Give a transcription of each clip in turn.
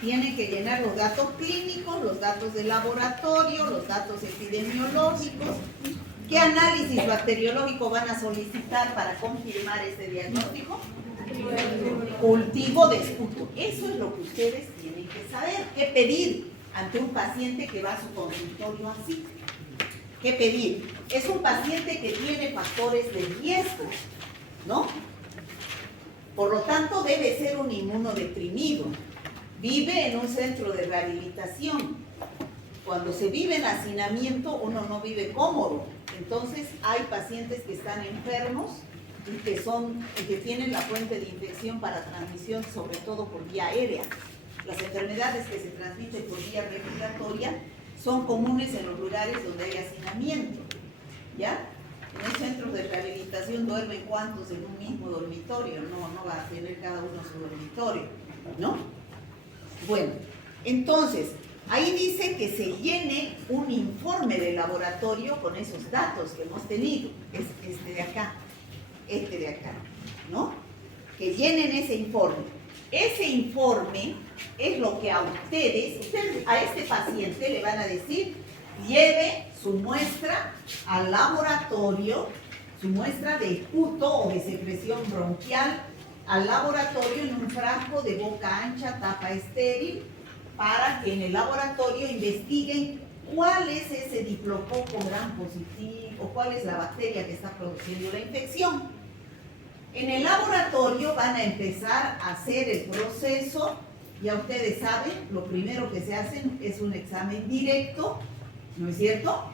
Tienen que llenar los datos clínicos, los datos de laboratorio, los datos epidemiológicos. ¿Qué análisis bacteriológico van a solicitar para confirmar ese diagnóstico? Cultivo de esputo. Eso es lo que ustedes tienen que saber. ¿Qué pedir ante un paciente que va a su consultorio así? ¿Qué pedir? Es un paciente que tiene factores de riesgo, ¿no? Por lo tanto, debe ser un inmunodeprimido. Vive en un centro de rehabilitación. Cuando se vive en hacinamiento, uno no vive cómodo. Entonces, hay pacientes que están enfermos y que tienen la fuente de infección para transmisión, sobre todo por vía aérea. Las enfermedades que se transmiten por vía respiratoria son comunes en los lugares donde hay hacinamiento, ¿ya? En los centros de rehabilitación duermen cuantos en un mismo dormitorio, no va a tener cada uno su dormitorio, ¿no? Bueno, entonces, ahí dice que se llene un informe de laboratorio con esos datos que hemos tenido, es este de acá, ¿no? Que llenen ese informe. Ese informe es lo que a ustedes, a este paciente le van a decir, lleve su muestra al laboratorio, su muestra de esputo o de secreción bronquial al laboratorio en un frasco de boca ancha, tapa estéril, para que en el laboratorio investiguen cuál es ese diplococo gram positivo, cuál es la bacteria que está produciendo la infección. En el laboratorio van a empezar a hacer el proceso. Ya ustedes saben, lo primero que se hace es un examen directo, ¿no es cierto?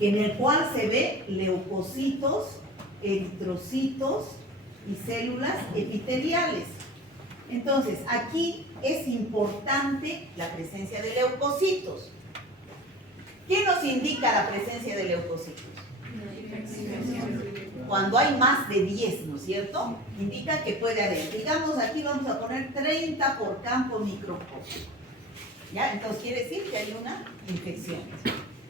En el cual se ve leucocitos, eritrocitos y células epiteliales. Entonces, aquí es importante la presencia de leucocitos. ¿Qué nos indica la presencia de leucocitos? Cuando hay más de 10, ¿no es cierto? Indica que puede haber. Digamos, aquí vamos a poner 30 por campo microscópico. ¿Ya? Entonces quiere decir que hay una infección.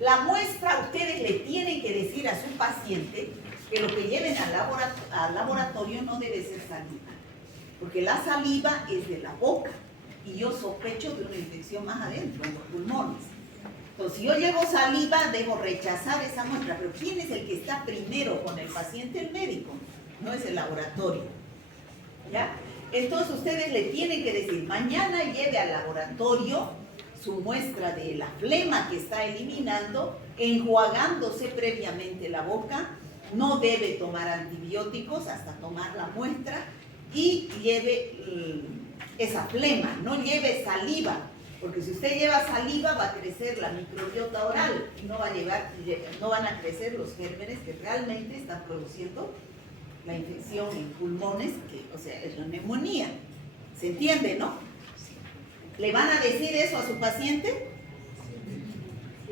La muestra, ustedes le tienen que decir a su paciente que lo que lleven al laboratorio no debe ser saliva. Porque la saliva es de la boca. Y yo sospecho de una infección más adentro, en los pulmones. Entonces, si yo llevo saliva, debo rechazar esa muestra. Pero ¿quién es el que está primero con el paciente? El médico, no es el laboratorio. ¿Ya? Entonces, ustedes le tienen que decir, mañana lleve al laboratorio su muestra de la flema que está eliminando, enjuagándose previamente la boca, no debe tomar antibióticos hasta tomar la muestra y lleve esa flema, no lleve saliva. Porque si usted lleva saliva va a crecer la microbiota oral y no van a crecer los gérmenes que realmente están produciendo la infección en pulmones, o sea, es la neumonía. ¿Se entiende, no? ¿Le van a decir eso a su paciente?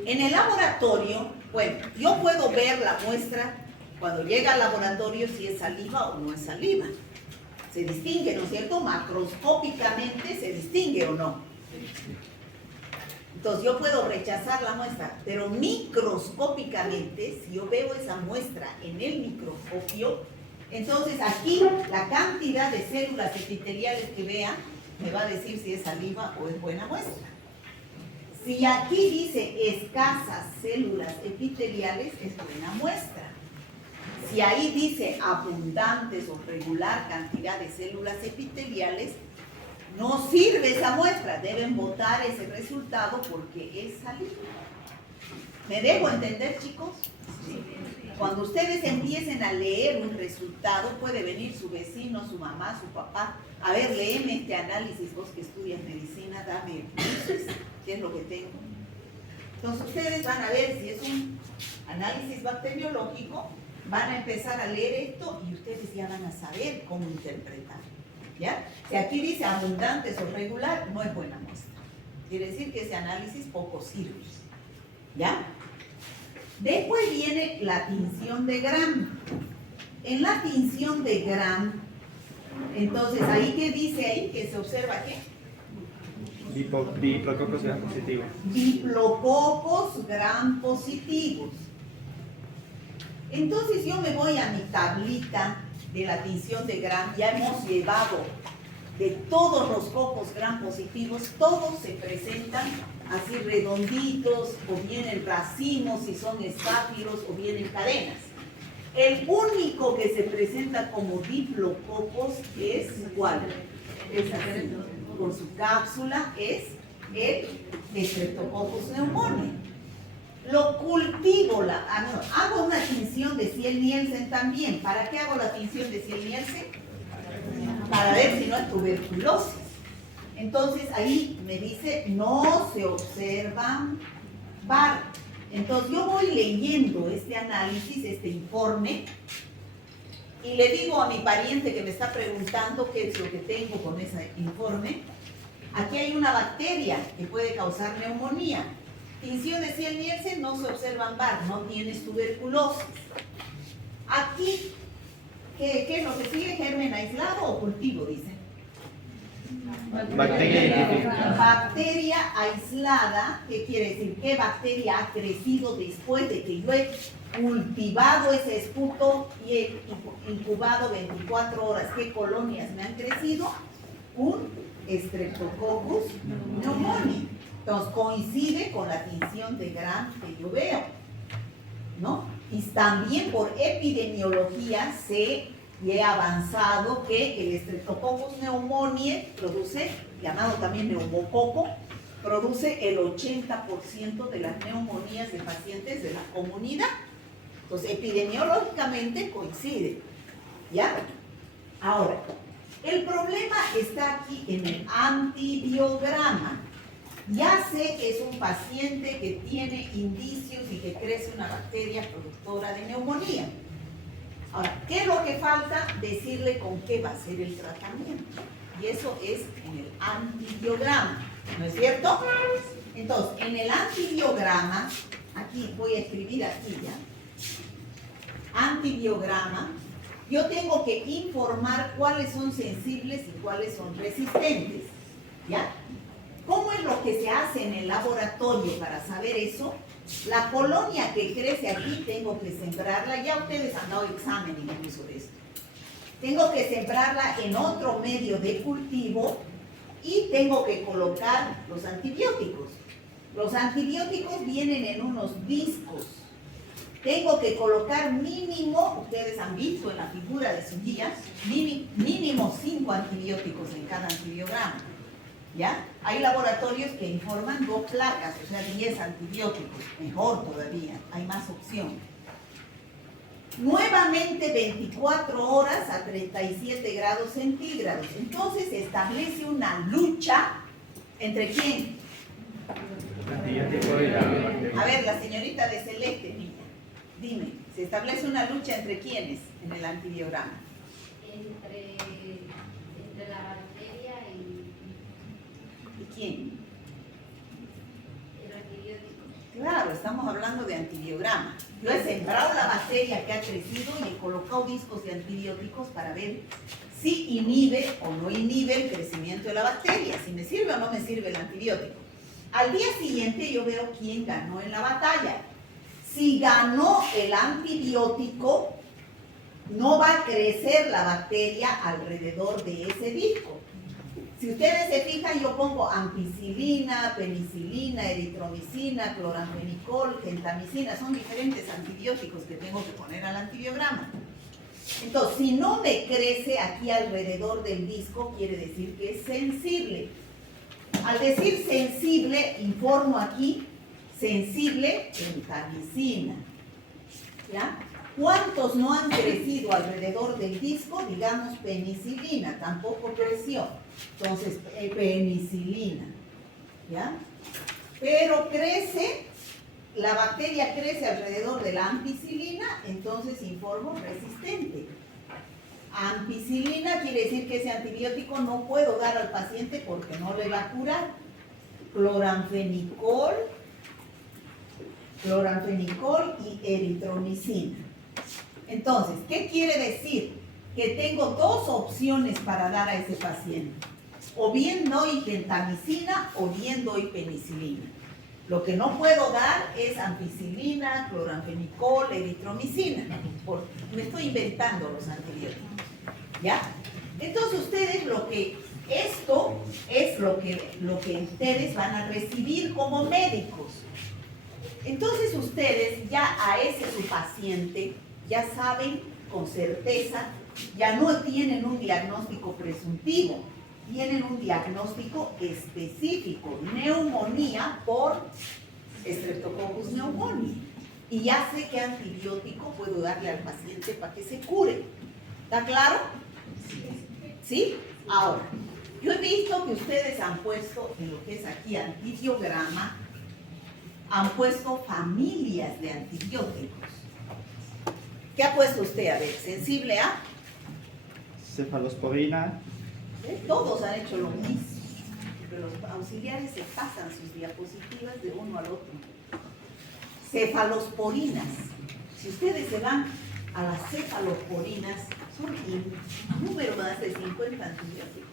En el laboratorio, bueno, yo puedo ver la muestra cuando llega al laboratorio si es saliva o no es saliva. Se distingue, ¿no es cierto? Macroscópicamente se distingue o no. Entonces yo puedo rechazar la muestra, pero microscópicamente, si yo veo esa muestra en el microscopio, entonces aquí la cantidad de células epiteliales que vea me va a decir si es saliva o es buena muestra. Si aquí dice escasas células epiteliales, es buena muestra. Si ahí dice abundantes o regular cantidad de células epiteliales, no sirve esa muestra, deben votar ese resultado porque es saliva. ¿Me dejo entender, chicos? Sí. Cuando ustedes empiecen a leer un resultado, puede venir su vecino, su mamá, su papá, a ver, léeme este análisis, vos que estudias medicina, dame luces, ¿qué es lo que tengo? Entonces ustedes van a ver si es un análisis bacteriológico, van a empezar a leer esto y ustedes ya van a saber cómo interpretar. ¿Ya? Si aquí dice abundantes o regular, no es buena muestra. Quiere decir que ese análisis poco sirve. ¿Ya? Después viene la tinción de Gram. En la tinción de Gram, entonces, ¿ahí qué dice ahí? ¿Que se observa qué? Diplococos gram positivos. Diplococos gram positivos. Entonces yo me voy a mi tablita de la tinción de Gram. Ya hemos llevado de todos los focos gram positivos, todos se presentan así redonditos, o bien en racimos si son estáfilos, o bien en cadenas. El único que se presenta como diplococos es ¿cuál? Es así, con su cápsula, es el Streptococcus pneumoniae. Lo cultivo, hago una tinción de Ciel-Nielsen también. ¿Para qué hago la tinción de Ciel-Nielsen? Para ver si no hay tuberculosis. Entonces ahí me dice, no se observan VAR. Entonces yo voy leyendo este análisis, este informe, y le digo a mi pariente que me está preguntando qué es lo que tengo con ese informe. Aquí hay una bacteria que puede causar neumonía. Tinción de Ciel-Nielsen, no se observan VAR, no tienes tuberculosis. Aquí, ¿qué es lo que sigue? ¿Germen aislado o cultivo? Dice. Bacteria aislada, ¿qué quiere decir? ¿Qué bacteria ha crecido después de que yo he cultivado ese esputo y he incubado 24 horas? ¿Qué colonias me han crecido? Un Streptococcus pneumoniae. Entonces coincide con la tinción de Gram que yo veo, ¿no? Y también por epidemiología sé y he avanzado que el Streptococcus pneumoniae produce, llamado también neumococo, produce el 80% de las neumonías de pacientes de la comunidad. Entonces, epidemiológicamente coincide, ¿ya? Ahora, el problema está aquí en el antibiograma. Ya sé que es un paciente que tiene indicios y que crece una bacteria productora de neumonía. Ahora, ¿qué es lo que falta? Decirle con qué va a ser el tratamiento. Y eso es en el antibiograma, ¿no es cierto? Entonces, en el antibiograma, aquí voy a escribir aquí ya, antibiograma, yo tengo que informar cuáles son sensibles y cuáles son resistentes, ¿ya? ¿Cómo es lo que se hace en el laboratorio para saber eso? La colonia que crece aquí tengo que sembrarla, ya ustedes han dado examen incluso de esto. Tengo que sembrarla en otro medio de cultivo y tengo que colocar los antibióticos. Los antibióticos vienen en unos discos. Tengo que colocar mínimo, ustedes han visto en la figura de su guía, mínimo 5 antibióticos en cada antibiograma. ¿Ya? Hay laboratorios que informan 2 placas, o sea, 10 antibióticos, mejor todavía, hay más opción. Nuevamente 24 horas a 37 grados centígrados. Entonces se establece una lucha ¿entre quién? A ver, la señorita de celeste, niña, dime, ¿se establece una lucha entre quiénes en el antibiograma? Entre la bacteria ¿Y quién? el antibiótico. Claro, estamos hablando de antibiograma. Yo he sembrado la bacteria que ha crecido y he colocado discos de antibióticos para ver si inhibe o no inhibe el crecimiento de la bacteria, si me sirve o no me sirve el antibiótico. Al día siguiente yo veo quién ganó en la batalla. Si ganó el antibiótico, no va a crecer la bacteria alrededor de ese disco. Si ustedes se fijan, yo pongo ampicilina, penicilina, eritromicina, cloranfenicol, gentamicina. Son diferentes antibióticos que tengo que poner al antibiograma. Entonces, si no me crece aquí alrededor del disco, quiere decir que es sensible. Al decir sensible, informo aquí, sensible, gentamicina. ¿Ya? ¿Cuántos no han crecido alrededor del disco? Digamos penicilina, tampoco creció. Entonces, penicilina, ¿ya? Pero crece, la bacteria crece alrededor de la ampicilina, entonces informo resistente. Ampicilina quiere decir que ese antibiótico no puedo dar al paciente porque no le va a curar. Cloranfenicol y eritromicina. Entonces, ¿qué quiere decir? Que tengo 2 opciones para dar a ese paciente. O bien doy gentamicina o bien doy penicilina. Lo que no puedo dar es ampicilina, cloranfenicol, eritromicina. Me estoy inventando los antibióticos. ¿Ya? Entonces ustedes lo que Esto es lo que ustedes van a recibir como médicos. Entonces ustedes ya a ese su paciente ya saben con certeza, ya no tienen un diagnóstico presuntivo, tienen un diagnóstico específico, neumonía por Streptococcus pneumoniae. Y ya sé qué antibiótico puedo darle al paciente para que se cure. ¿Está claro? ¿Sí? Ahora, yo he visto que ustedes han puesto en lo que es aquí antibiograma, han puesto familias de antibióticos. ¿Qué ha puesto usted? A ver, sensible a cefalosporina. Todos han hecho lo mismo, pero los auxiliares se pasan sus diapositivas de uno al otro. Cefalosporinas. Si ustedes se van a las cefalosporinas, son un número más de 50 antibióticos.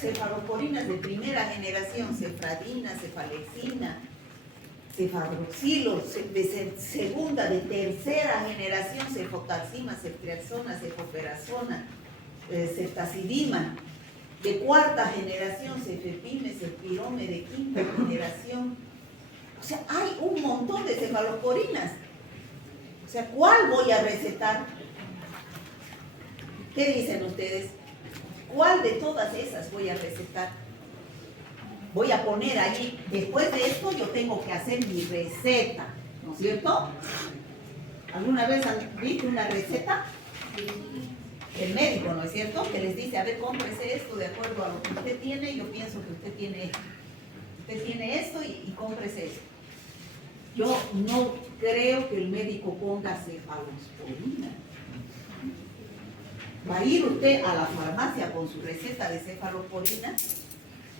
Cefalosporinas de primera generación, cefradina, cefalexina, cefadroxilo, de segunda, de tercera generación, cefotaxima, ceftriaxona, cefoperazona, ceftazidima, de cuarta generación, cefepime, cefpirome, de quinta generación. O sea, hay un montón de cefalosporinas. O sea, ¿cuál voy a recetar? ¿Qué dicen ustedes? ¿Cuál de todas esas voy a recetar? Voy a poner allí, después de esto yo tengo que hacer mi receta, ¿no es cierto? ¿Alguna vez han visto una receta? El médico, ¿no es cierto? Que les dice, a ver, cómprese esto de acuerdo a lo que usted tiene, yo pienso que usted tiene esto y cómprese esto. Yo no creo que el médico ponga cefalosporina. Va a ir usted a la farmacia con su receta de cefalosporina.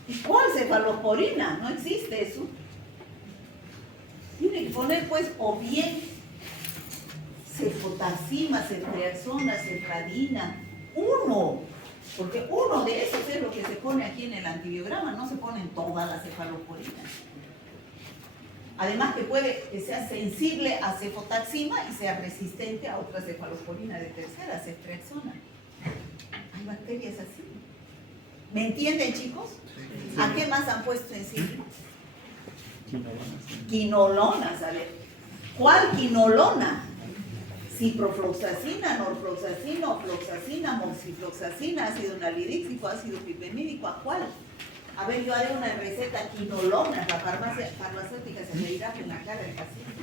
¿Y cuál cefalosporina? No existe eso. Tiene que poner pues o bien cefotaxima, ceftriaxona, cefradina, uno, porque uno de esos es lo que se pone aquí en el antibiograma, no se ponen todas las cefalosporinas. Además que puede que sea sensible a cefotaxima y sea resistente a otra cefalosporina de tercera, ceftriaxona. Hay bacterias así. ¿Me entienden, chicos? ¿A qué más han puesto sensible? Quinolonas, a ver. ¿Cuál quinolona? Ciprofloxacina, norfloxacina, ofloxacina, moxifloxacina, ácido nalidíxico, ácido pipemídico, ¿a cuál? A ver, yo haré una receta quinolona, la farmacéutica se me irá en la cara del paciente.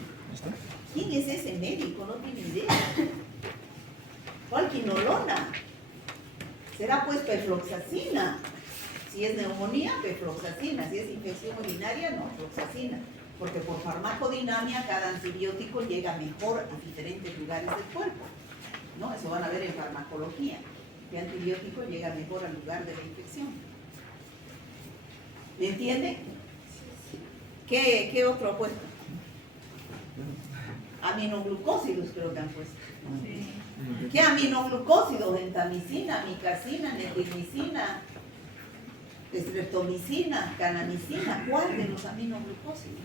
¿Quién es ese médico? No tiene idea. ¿Cuál quinolona? Será pues pefloxacina. Si es neumonía, pefloxacina. Si es infección urinaria, norfloxacina. Porque por farmacodinamia cada antibiótico llega mejor a diferentes lugares del cuerpo, ¿no? Eso van a ver en farmacología. ¿Qué antibiótico llega mejor al lugar de la infección? ¿Me entiende? ¿Qué otro ha puesto? Aminoglucósidos creo que han puesto. ¿Qué aminoglucósidos? Gentamicina, micacina, netilmicina, estreptomicina, canamicina. ¿Cuál de los aminoglucósidos?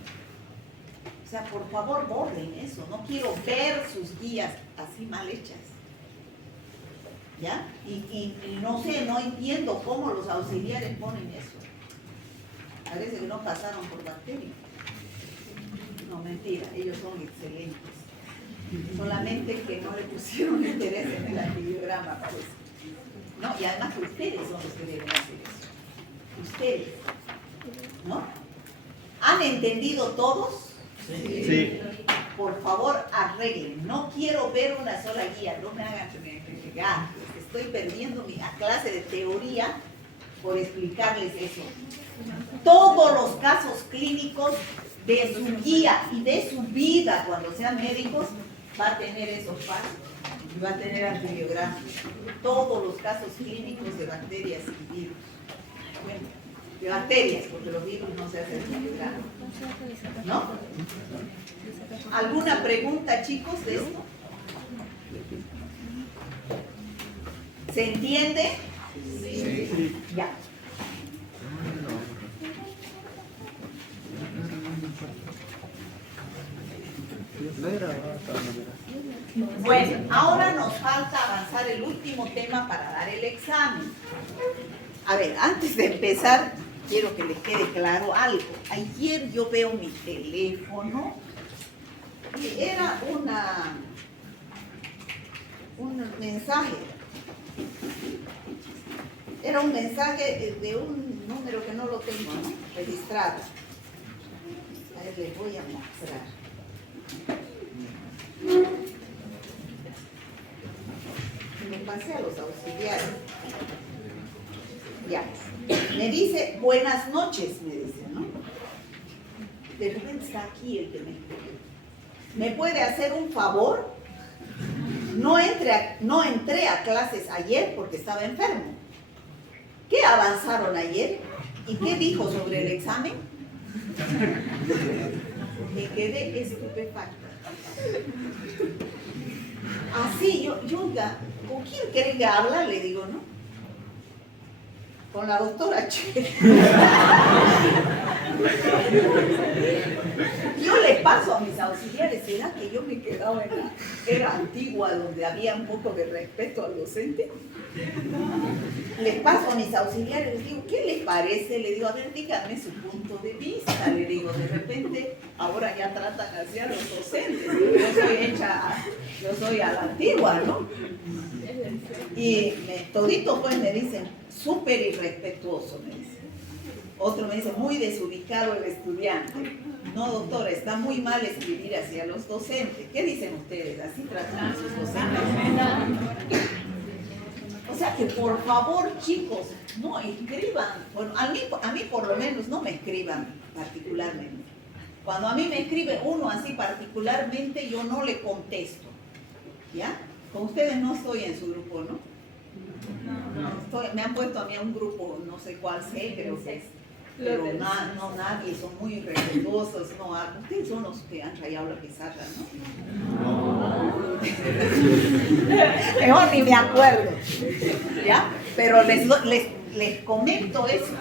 O sea, por favor, borren eso. No quiero ver sus guías así mal hechas. ¿Ya? Y no sé, no entiendo cómo los auxiliares ponen eso. Parece que no pasaron por bacterias. No, mentira, ellos son excelentes. Solamente que no le pusieron interés en el antibiograma, parece. No, y además que ustedes son los que deben hacer eso. Ustedes. ¿No? ¿Han entendido todos? Sí. Por favor, arreglen. No quiero ver una sola guía. No me hagan renegar. Estoy perdiendo mi clase de teoría por explicarles eso. Todos los casos clínicos de su guía y de su vida cuando sean médicos va a tener esos pasos y va a tener antibiogramas. Todos los casos clínicos de bacterias y virus. Bueno, de bacterias, porque los virus no se hacen antibiogramas. ¿No? ¿Alguna pregunta, chicos, de esto? ¿Se entiende? Sí. Ya. Bueno, ahora nos falta avanzar el último tema para dar el examen. A ver, antes de empezar, quiero que les quede claro algo. Ayer yo veo mi teléfono y era un mensaje. Era un mensaje de un número que no lo tengo, ¿no? Registrado. A ver, les voy a mostrar. Me pasé a los auxiliares. Ya. Me dice, buenas noches, me dice, ¿no? De repente está aquí el que me escribió. ¿Me puede hacer un favor? No entré a clases ayer porque estaba enfermo. ¿Qué avanzaron ayer? ¿Y qué dijo sobre el examen? Me quedé estupefacta. Así, yo ¿con quién quiere que habla? Le digo, ¿no? Con la doctora Che. Yo le paso a mis auxiliares, ¿será que yo me quedaba en la era antigua donde había un poco de respeto al docente? Les paso a mis auxiliares, les digo, ¿qué les parece? Le digo, a ver, díganme su punto de vista. Le digo, de repente, ahora ya tratan así a los docentes. Yo soy a la antigua, ¿no? Y toditos pues me dicen, súper irrespetuoso, me dicen. Otro me dice, muy desubicado el estudiante. No, doctora, está muy mal escribir hacia los docentes. ¿Qué dicen ustedes? ¿Así tratan a sus docentes? O sea que por favor, chicos, no escriban. Bueno, a mí por lo menos no me escriban particularmente. Cuando a mí me escribe uno así particularmente, yo no le contesto. ¿Ya? Con ustedes no estoy en su grupo, ¿no? Me han puesto a mí a un grupo, no sé cuál sé, creo que es. Pero no nadie, son muy respetuosos, no, ustedes son los que han rayado la pizarra, ¿no? Mejor ni me acuerdo, ¿ya? Pero les comento eso.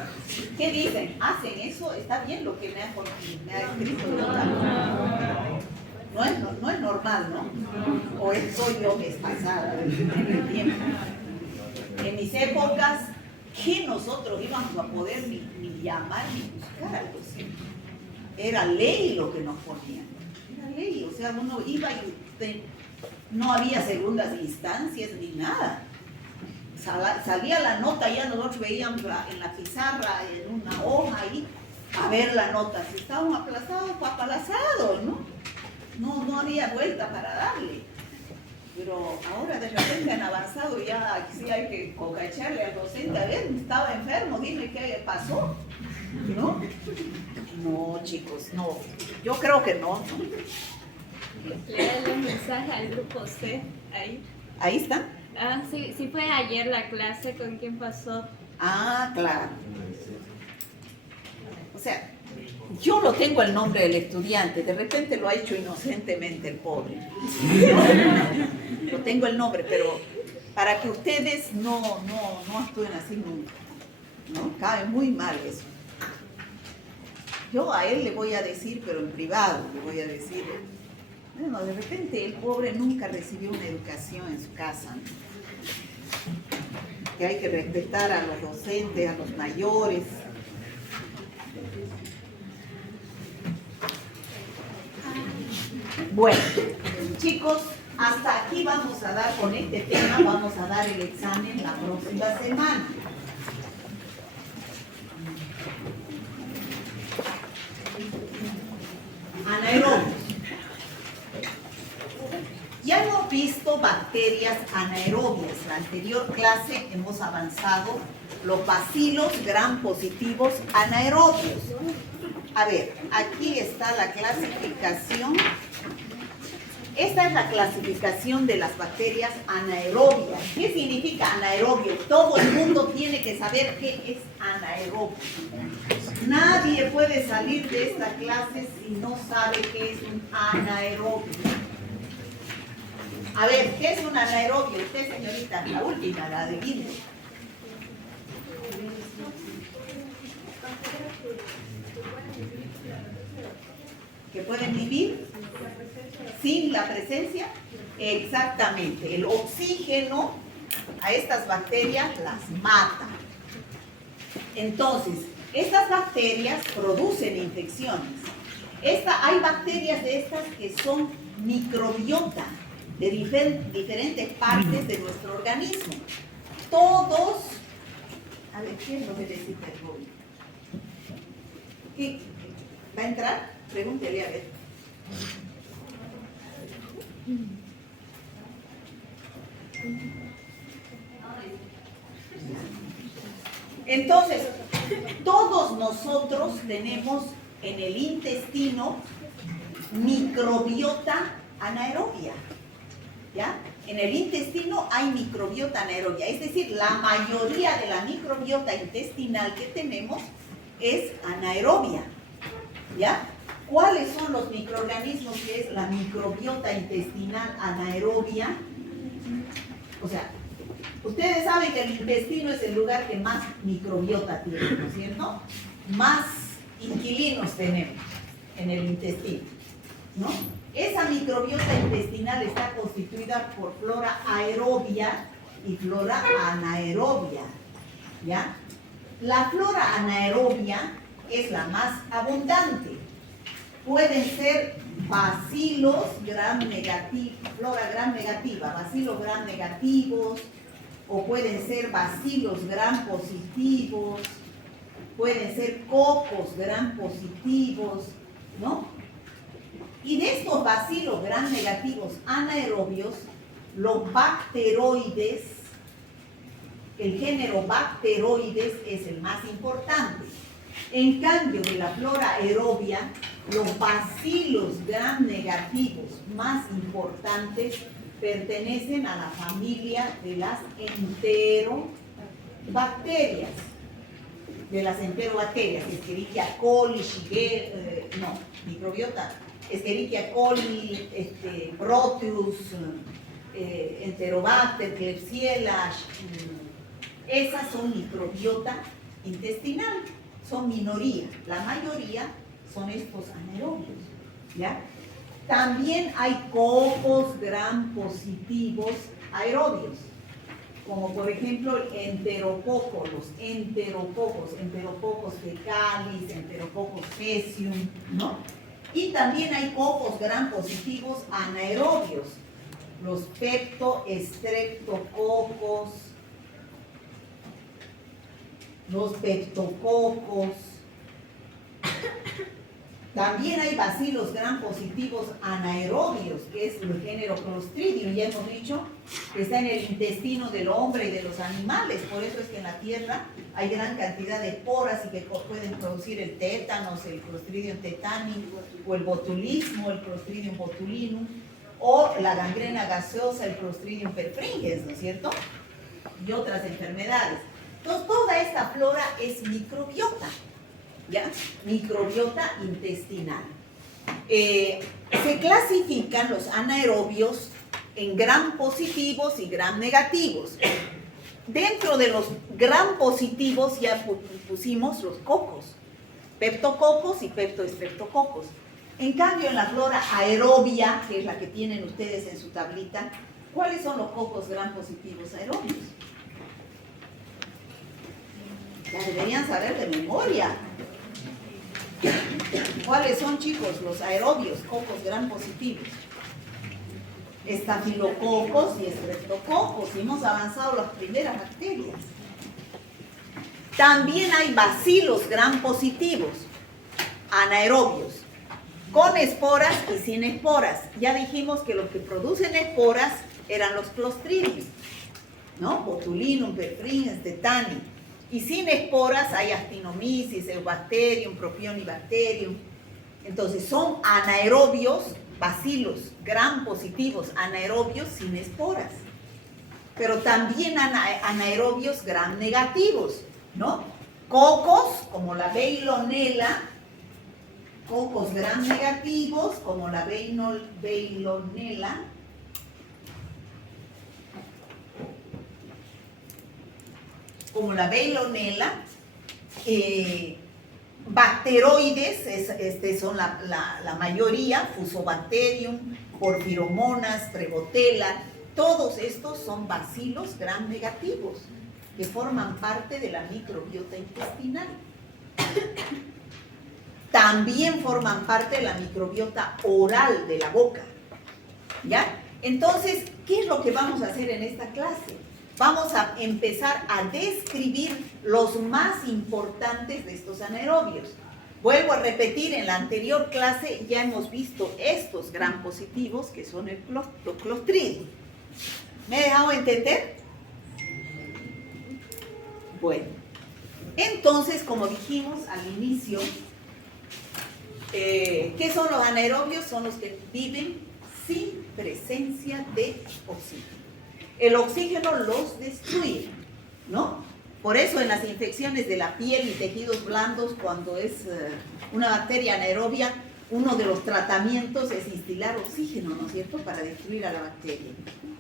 ¿Qué dicen? ¿Hacen eso? ¿Está bien lo que me ha escrito? No es normal, ¿no? O soy yo que es pasada en el tiempo. En mis épocas, que nosotros íbamos a poder ni llamar ni buscar algo así. Era ley lo que nos ponían. Era ley, o sea, uno iba y no había segundas instancias ni nada. Salía la nota, ya nosotros veíamos en la pizarra, en una hoja ahí, a ver la nota. Si estaban aplazados, fue aplazado, ¿no? No había vuelta para darle. Pero ahora de repente han avanzado, ya sí hay que cocacharle al docente, a ver, estaba enfermo, dime qué pasó, ¿no? No, chicos, no, yo creo que no. Léale un mensaje al grupo C, ahí. ¿Ahí está? Ah, sí fue ayer la clase, ¿con quién pasó? Ah, claro. O sea, yo no tengo el nombre del estudiante, de repente lo ha hecho inocentemente el pobre. No tengo el nombre, pero para que ustedes no actúen así nunca, ¿no? Cae muy mal eso. Yo a él le voy a decir, pero en privado le voy a decir, bueno, de repente el pobre nunca recibió una educación en su casa, ¿no? Que hay que respetar a los docentes, a los mayores. Bueno, chicos, hasta aquí vamos a dar con este tema, vamos a dar el examen la próxima semana. Anaerobios. Ya hemos visto bacterias anaerobias. La anterior clase hemos avanzado los bacilos gram positivos anaerobios. A ver, aquí está la clasificación. Esta es la clasificación de las bacterias anaerobias. ¿Qué significa anaerobio? Todo el mundo tiene que saber qué es anaerobio. Nadie puede salir de esta clase si no sabe qué es un anaerobio. A ver, ¿qué es un anaerobio? Usted, señorita, la última, la adivine. ¿Que pueden vivir sin la presencia? Exactamente. El oxígeno a estas bacterias las mata. Entonces, estas bacterias producen infecciones. Hay bacterias de estas que son microbiota de diferentes partes de nuestro organismo. Todos, a ver, ¿qué es lo que dice Robin? ¿Qué? ¿Va a entrar? Pregúntele a ver. Entonces, todos nosotros tenemos en el intestino microbiota anaerobia, ¿ya? En el intestino hay microbiota anaerobia, es decir, la mayoría de la microbiota intestinal que tenemos es anaerobia, ¿ya? ¿Cuáles son los microorganismos que es la microbiota intestinal anaerobia? O sea, ustedes saben que el intestino es el lugar que más microbiota tiene, ¿no es cierto? Más inquilinos tenemos en el intestino, ¿no? Esa microbiota intestinal está constituida por flora aerobia y flora anaerobia, ¿ya? La flora anaerobia es la más abundante. Pueden ser bacilos gram negativos, flora gram negativa, bacilos gram negativos, o pueden ser bacilos gram positivos, pueden ser cocos gram positivos, ¿no? Y de estos bacilos gram negativos anaerobios, los bacteroides, el género bacteroides es el más importante. En cambio, de la flora aerobia, los bacilos gram negativos más importantes pertenecen a la familia de las enterobacterias. Escherichia coli, microbiota, Escherichia coli, Proteus, Enterobacter, Klebsiella, esas son microbiota intestinal, son minoría, la mayoría son estos anaerobios, ¿ya? También hay cocos gram positivos aerobios, como por ejemplo el enterococo, los enterococos fecalis, enterococos faecium, ¿no? Y también hay cocos gram positivos anaerobios, los peptoestreptococos, los peptococos. También hay bacilos gram positivos anaerobios, que es el género Clostridium, ya hemos dicho, que está en el intestino del hombre y de los animales. Por eso es que en la tierra hay gran cantidad de esporas y que pueden producir el tétanos, el Clostridium tetani, o el botulismo, el Clostridium botulinum, o la gangrena gaseosa, el Clostridium perfringens, ¿no es cierto? Y otras enfermedades. Entonces, toda esta flora es microbiota, ¿ya? Microbiota intestinal. Se clasifican los anaerobios en gram positivos y gram negativos. Dentro de los gram positivos ya pusimos los cocos, peptococos y peptoestreptococos. En cambio, en la flora aerobia, que es la que tienen ustedes en su tablita, ¿cuáles son los cocos gram positivos aerobios? Ya deberían saber de memoria. ¿Cuáles son, chicos, los aerobios, cocos gram positivos? Estafilococos y estreptococos. Y hemos avanzado las primeras bacterias. También hay bacilos gram positivos, anaerobios, con esporas y sin esporas. Ya dijimos que los que producen esporas eran los Clostridium, ¿no? Botulinum, perfringens, tetani. Y sin esporas hay Actinomyces, Eubacterium, Propionibacterium. Entonces son anaerobios, bacilos gram positivos, anaerobios sin esporas. Pero también anaerobios gram negativos, ¿no? Cocos, como la Veillonella, cocos gram negativos, como la Veillonella. Como la Veillonella, bacteroides, son la mayoría, Fusobacterium, Porphyromonas, Prevotella, todos estos son bacilos gram negativos. que forman parte de la microbiota intestinal. También forman parte de la microbiota oral de la boca. ¿Ya? Entonces, ¿qué es lo que vamos a hacer en esta clase? Vamos a empezar a describir los más importantes de estos anaerobios. Vuelvo a repetir, en la anterior clase ya hemos visto estos gram positivos que son el clostridio. ¿Me he dejado entender? Bueno, entonces, como dijimos al inicio, ¿qué son los anaerobios? Son los que viven sin presencia de oxígeno. El oxígeno los destruye, ¿no? Por eso en las infecciones de la piel y tejidos blandos, cuando es una bacteria anaerobia, uno de los tratamientos es instilar oxígeno, ¿no es cierto?, para destruir a la bacteria.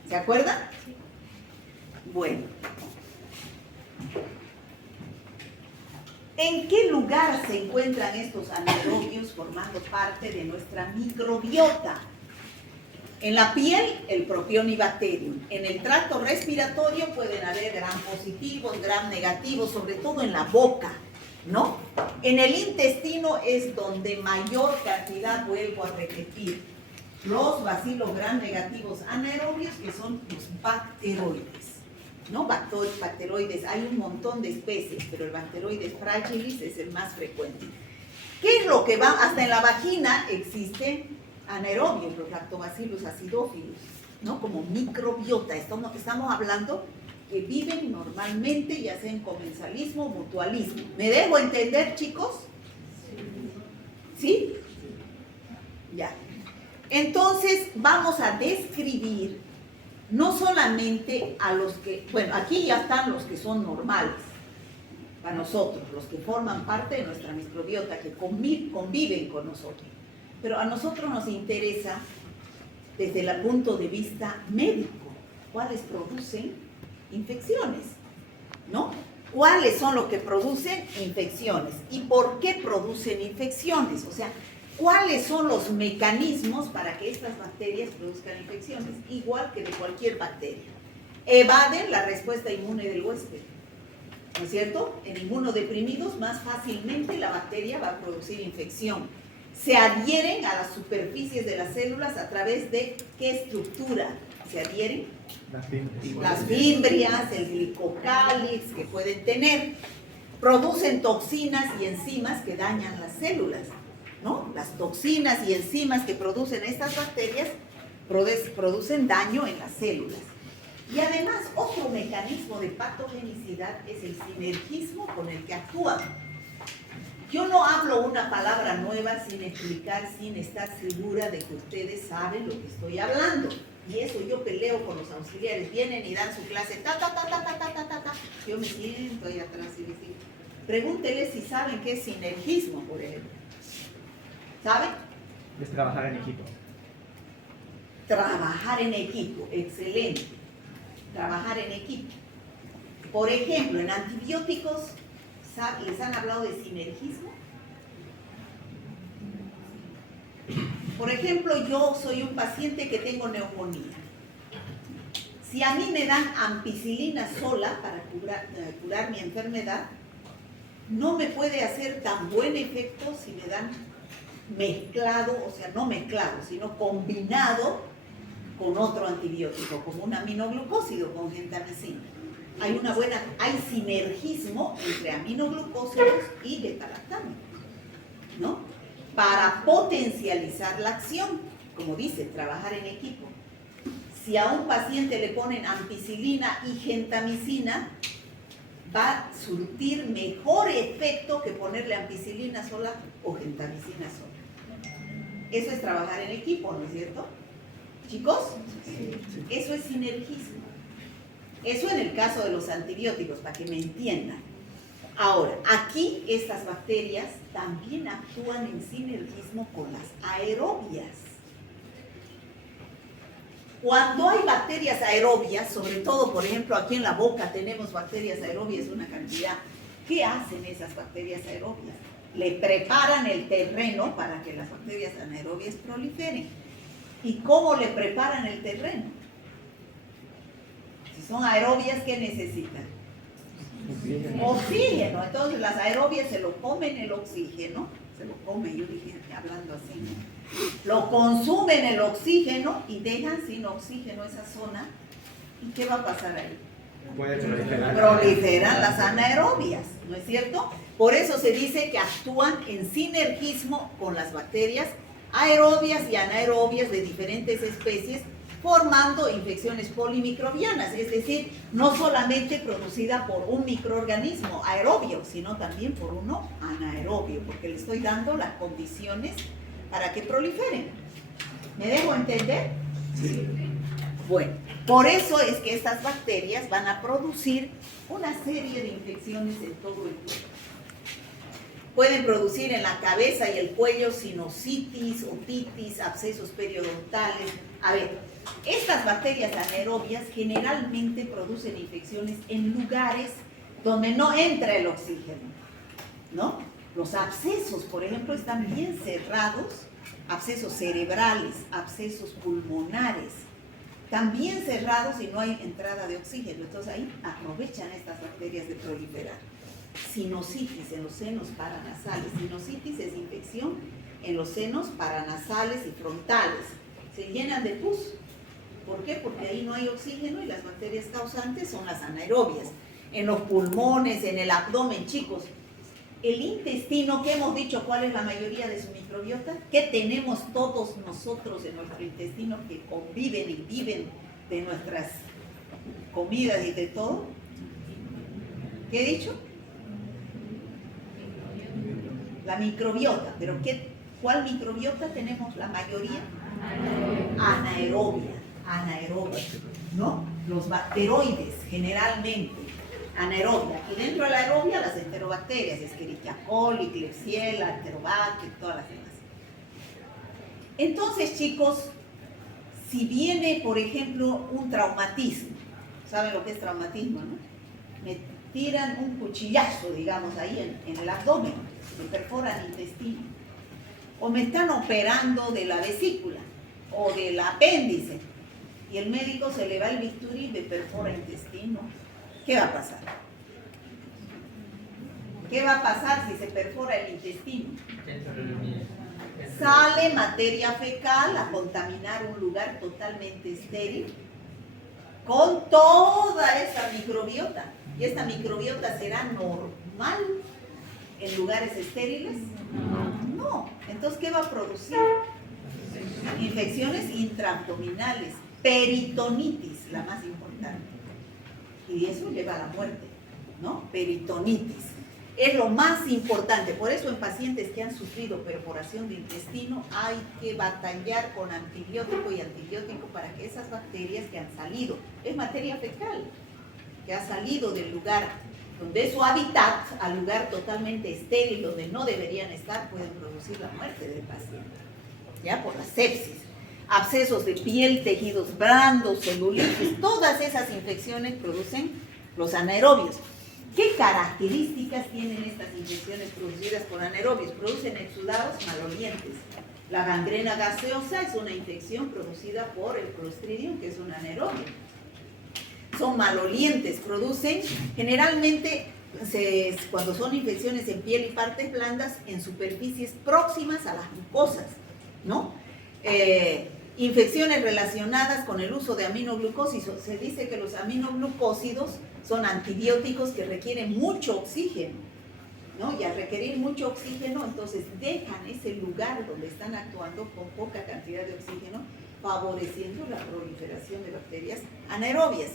¿Se acuerdan? Bueno. ¿En qué lugar se encuentran estos anaerobios formando parte de nuestra microbiota? En la piel, el Propionibacterium. En el tracto respiratorio pueden haber gram positivos, gram negativos, sobre todo en la boca, ¿no? En el intestino es donde mayor cantidad, vuelvo a repetir, los bacilos gram negativos anaerobios, que son los bacteroides, ¿no? Bacteroides, hay un montón de especies, pero el Bacteroides fragilis es el más frecuente. ¿Qué es lo que va? Hasta en la vagina existen anaerobios, los lactobacillus acidófilos, ¿no? Como microbiota. Estamos hablando que viven normalmente, ya sea en comensalismo o mutualismo. ¿Me dejo entender, chicos? ¿Sí? Ya. Entonces, vamos a describir no solamente a los que, bueno, aquí ya están los que son normales para nosotros, los que forman parte de nuestra microbiota, que conviven con nosotros. Pero a nosotros nos interesa desde el punto de vista médico, cuáles producen infecciones, ¿no? ¿Cuáles son los que producen infecciones? ¿Y por qué producen infecciones? O sea, ¿cuáles son los mecanismos para que estas bacterias produzcan infecciones? Igual que de cualquier bacteria. Evaden la respuesta inmune del huésped, ¿no es cierto? En inmunodeprimidos más fácilmente la bacteria va a producir infección. Se adhieren a las superficies de las células a través de ¿qué estructura? Se adhieren las fimbrias, el glicocálix que pueden tener. Producen toxinas y enzimas que dañan las células, ¿no? Las toxinas y enzimas que producen estas bacterias producen daño en las células. Y además, otro mecanismo de patogenicidad es el sinergismo con el que actúan. Yo no hablo una palabra nueva sin explicar, sin estar segura de que ustedes saben lo que estoy hablando. Y eso yo peleo con los auxiliares. Vienen y dan su clase, ta. Yo me siento ahí atrás y les digo, pregúntenle si saben qué es sinergismo, por ejemplo. ¿Saben? Es trabajar en equipo. Trabajar en equipo, excelente. Trabajar en equipo. Por ejemplo, en antibióticos, ¿les han hablado de sinergismo? Por ejemplo, yo soy un paciente que tengo neumonía. Si a mí me dan ampicilina sola para curar mi enfermedad, no me puede hacer tan buen efecto si me dan mezclado, o sea, no mezclado, sino combinado con otro antibiótico, como un aminoglucósido con gentamicina. Hay sinergismo entre aminoglucósidos y betalactámicos, ¿no? Para potencializar la acción, como dice, trabajar en equipo. Si a un paciente le ponen ampicilina y gentamicina, va a surtir mejor efecto que ponerle ampicilina sola o gentamicina sola. Eso es trabajar en equipo, ¿no es cierto? ¿Chicos? Eso es sinergismo. Eso en el caso de los antibióticos, para que me entiendan. Ahora, aquí estas bacterias también actúan en sinergismo con las aerobias. Cuando hay bacterias aerobias, sobre todo, por ejemplo, aquí en la boca tenemos bacterias aerobias, una cantidad. ¿Qué hacen esas bacterias aerobias? Le preparan el terreno para que las bacterias anaerobias proliferen. ¿Y cómo le preparan el terreno? Si son aerobias, ¿qué necesitan? Oxígeno. Entonces las aerobias se lo comen el oxígeno, se lo come, yo dije hablando así, ¿no? Lo consumen el oxígeno y dejan sin oxígeno esa zona. ¿Y qué va a pasar ahí? Puede proliferar. Proliferan las anaerobias, ¿no es cierto? Por eso se dice que actúan en sinergismo con las bacterias aerobias y anaerobias de diferentes especies, formando infecciones polimicrobianas, es decir, no solamente producida por un microorganismo aerobio, sino también por uno anaerobio, porque le estoy dando las condiciones para que proliferen. ¿Me dejo entender? Sí. Bueno, por eso es que estas bacterias van a producir una serie de infecciones en todo el cuerpo. Pueden producir en la cabeza y el cuello sinusitis, otitis, abscesos periodontales. A ver, estas bacterias anaerobias generalmente producen infecciones en lugares donde no entra el oxígeno, ¿no? Los abscesos, por ejemplo, están bien cerrados, abscesos cerebrales, abscesos pulmonares, también cerrados y no hay entrada de oxígeno. Entonces ahí aprovechan estas bacterias de proliferar. Sinusitis en los senos paranasales. Sinusitis es infección en los senos paranasales y frontales. Se llenan de pus. ¿Por qué? Porque ahí no hay oxígeno y las bacterias causantes son las anaerobias. En los pulmones, en el abdomen, chicos. El intestino, ¿qué hemos dicho? ¿Cuál es la mayoría de su microbiota? ¿Qué tenemos todos nosotros en nuestro intestino que conviven y viven de nuestras comidas y de todo? ¿Qué he dicho? La microbiota. ¿Pero cuál microbiota tenemos la mayoría? Anaerobia. Anaerobia, ¿no? Los bacteroides, generalmente. Anaerobia. Y dentro de la aerobia, las enterobacterias, Escherichia coli, Klebsiella, Enterobacter, todas las demás. Entonces, chicos, si viene, por ejemplo, un traumatismo, ¿saben lo que es traumatismo, no? Me tiran un cuchillazo, digamos, ahí en el abdomen, me perforan el intestino, o me están operando de la vesícula, o del apéndice, y el médico se le va el bisturí y me perfora el intestino. ¿Qué va a pasar? ¿Qué va a pasar si se perfora el intestino? Sale materia fecal a contaminar un lugar totalmente estéril con toda esa microbiota. ¿Y esta microbiota será normal en lugares estériles? No. Entonces, ¿qué va a producir? Infecciones intraabdominales, peritonitis, la más importante. Y eso lleva a la muerte, ¿no? Peritonitis. Es lo más importante. Por eso en pacientes que han sufrido perforación de intestino hay que batallar con antibiótico y antibiótico para que esas bacterias que han salido, es materia fecal, que ha salido del lugar donde es su hábitat, al lugar totalmente estéril, donde no deberían estar, pueden producir la muerte del paciente, ya por la sepsis. Abscesos de piel, tejidos blandos, celulitis, todas esas infecciones producen los anaerobios. ¿Qué características tienen estas infecciones producidas por anaerobios? Producen exudados malolientes. La gangrena gaseosa es una infección producida por el Clostridium, que es un anaerobio. Son malolientes, producen generalmente, cuando son infecciones en piel y partes blandas, en superficies próximas a las mucosas, ¿no? Infecciones relacionadas con el uso de aminoglucósidos. Se dice que los aminoglucósidos son antibióticos que requieren mucho oxígeno, ¿no? Y al requerir mucho oxígeno, entonces dejan ese lugar donde están actuando con poca cantidad de oxígeno, favoreciendo la proliferación de bacterias anaerobias.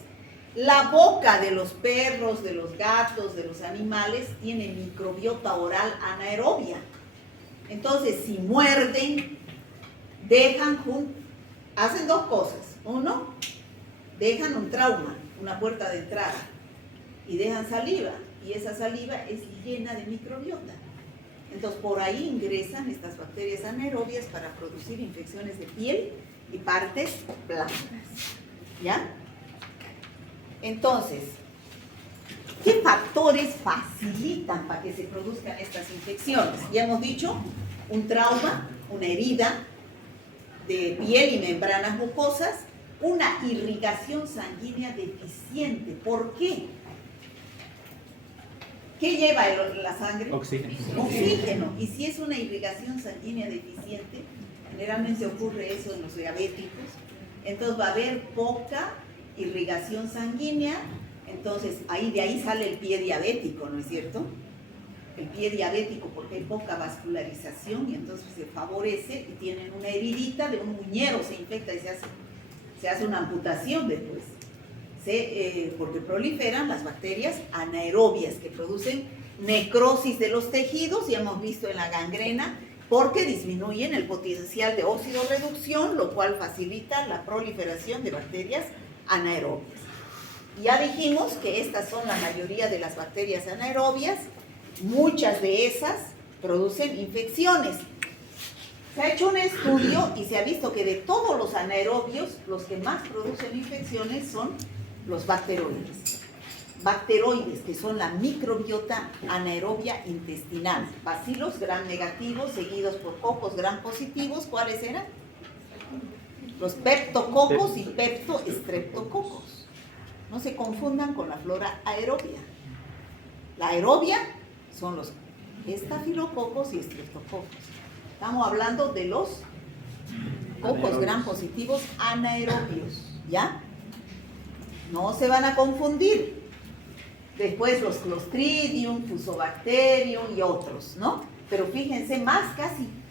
La boca de los perros, de los gatos, de los animales, tiene microbiota oral anaerobia. Entonces, si muerden, hacen dos cosas. Uno, dejan un trauma, una puerta de entrada, y dejan saliva, y esa saliva es llena de microbiota. Entonces, por ahí ingresan estas bacterias anaerobias para producir infecciones de piel y partes blandas. ¿Ya? Entonces, ¿qué factores facilitan para que se produzcan estas infecciones? Ya hemos dicho, un trauma, una herida de piel y membranas mucosas, una irrigación sanguínea deficiente. ¿Por qué? ¿Qué lleva la sangre? Oxígeno. Oxígeno. Y si es una irrigación sanguínea deficiente, generalmente ocurre eso en los diabéticos, entonces va a haber poca irrigación sanguínea, entonces de ahí sale el pie diabético, ¿no es cierto? El pie diabético porque hay poca vascularización y entonces se favorece y tienen una heridita de un muñero, se infecta y se hace una amputación después. Porque proliferan las bacterias anaerobias que producen necrosis de los tejidos, ya hemos visto en la gangrena, porque disminuyen el potencial de óxido reducción, lo cual facilita la proliferación de bacterias anaerobias. Ya dijimos que estas son la mayoría de las bacterias anaerobias, muchas de esas producen infecciones. Se ha hecho un estudio y se ha visto que de todos los anaerobios, los que más producen infecciones son los bacteroides. Bacteroides, que son la microbiota anaerobia intestinal. Bacilos gram negativos seguidos por cocos gram positivos. ¿Cuáles eran? Los peptococos y peptoestreptococos. No se confundan con la flora aerobia. La aerobia son los estafilococos y estreptococos. Estamos hablando de los cocos gram positivos anaerobios, ¿ya? No se van a confundir. Después los Clostridium, Fusobacterium y otros, ¿no? Pero fíjense,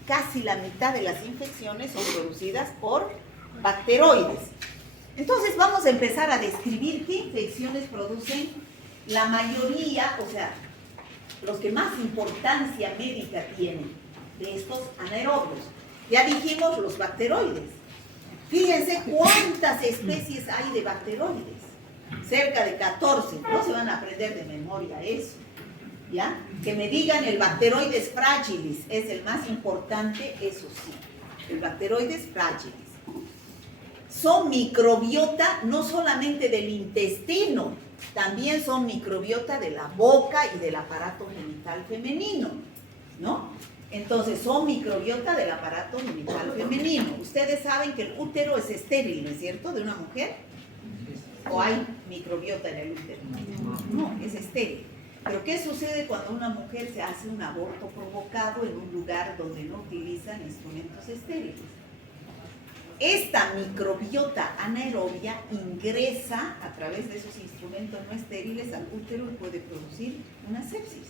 casi la mitad de las infecciones son producidas por bacteroides. Entonces vamos a empezar a describir qué infecciones producen la mayoría, o sea, los que más importancia médica tienen de estos anaerobios. Ya dijimos los bacteroides. Fíjense cuántas especies hay de bacteroides. Cerca de 14, no se van a aprender de memoria eso, ¿ya? Que me digan el Bacteroides fragilis, es el más importante, eso sí, el Bacteroides fragilis. Son microbiota no solamente del intestino, también son microbiota de la boca y del aparato genital femenino, ¿no? Entonces son microbiota del aparato genital femenino. Ustedes saben que el útero es estéril, ¿no es cierto?, de una mujer. ¿O hay microbiota en el útero? No, es estéril. Pero ¿qué sucede cuando una mujer se hace un aborto provocado en un lugar donde no utilizan instrumentos estériles? Esta microbiota anaerobia ingresa a través de esos instrumentos no estériles al útero y puede producir una sepsis,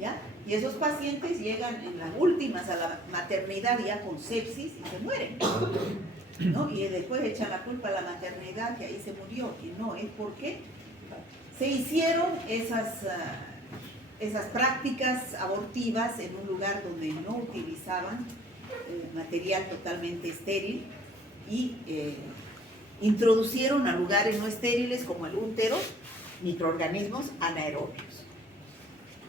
¿ya? Y esos pacientes llegan en las últimas a la maternidad ya con sepsis y se mueren, ¿no? Y después echan la culpa a la maternidad que ahí se murió, y no, es porque se hicieron esas prácticas abortivas en un lugar donde no utilizaban material totalmente estéril y introducieron a lugares no estériles como el útero microorganismos anaerobios.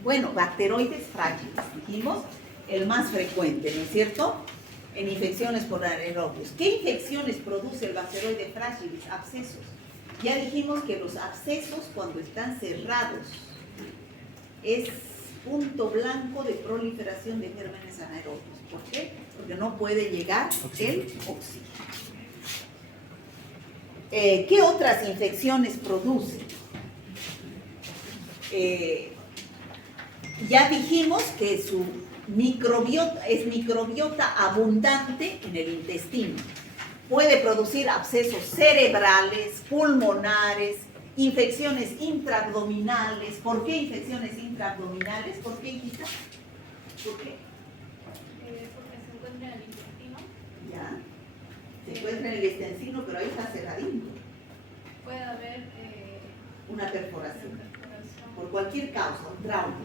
Bueno, bacteroides frágiles, dijimos, el más frecuente, ¿no es cierto?, en infecciones por anaerobios. ¿Qué infecciones produce el bacteroide fragilis? Abscesos. Ya dijimos que los abscesos, cuando están cerrados, es punto blanco de proliferación de gérmenes anaerobios. ¿Por qué? Porque no puede llegar el oxígeno. ¿Qué otras infecciones producen? Ya dijimos que su microbiota es microbiota abundante en el intestino. Puede producir abscesos cerebrales, pulmonares, infecciones intraabdominales. ¿Por qué infecciones intraabdominales? ¿Por qué, hijita? ¿Por qué? Porque se encuentra en el intestino. Ya. Se encuentra en el intestino, pero ahí está cerradito. Puede haber Una perforación. Por cualquier causa, un trauma,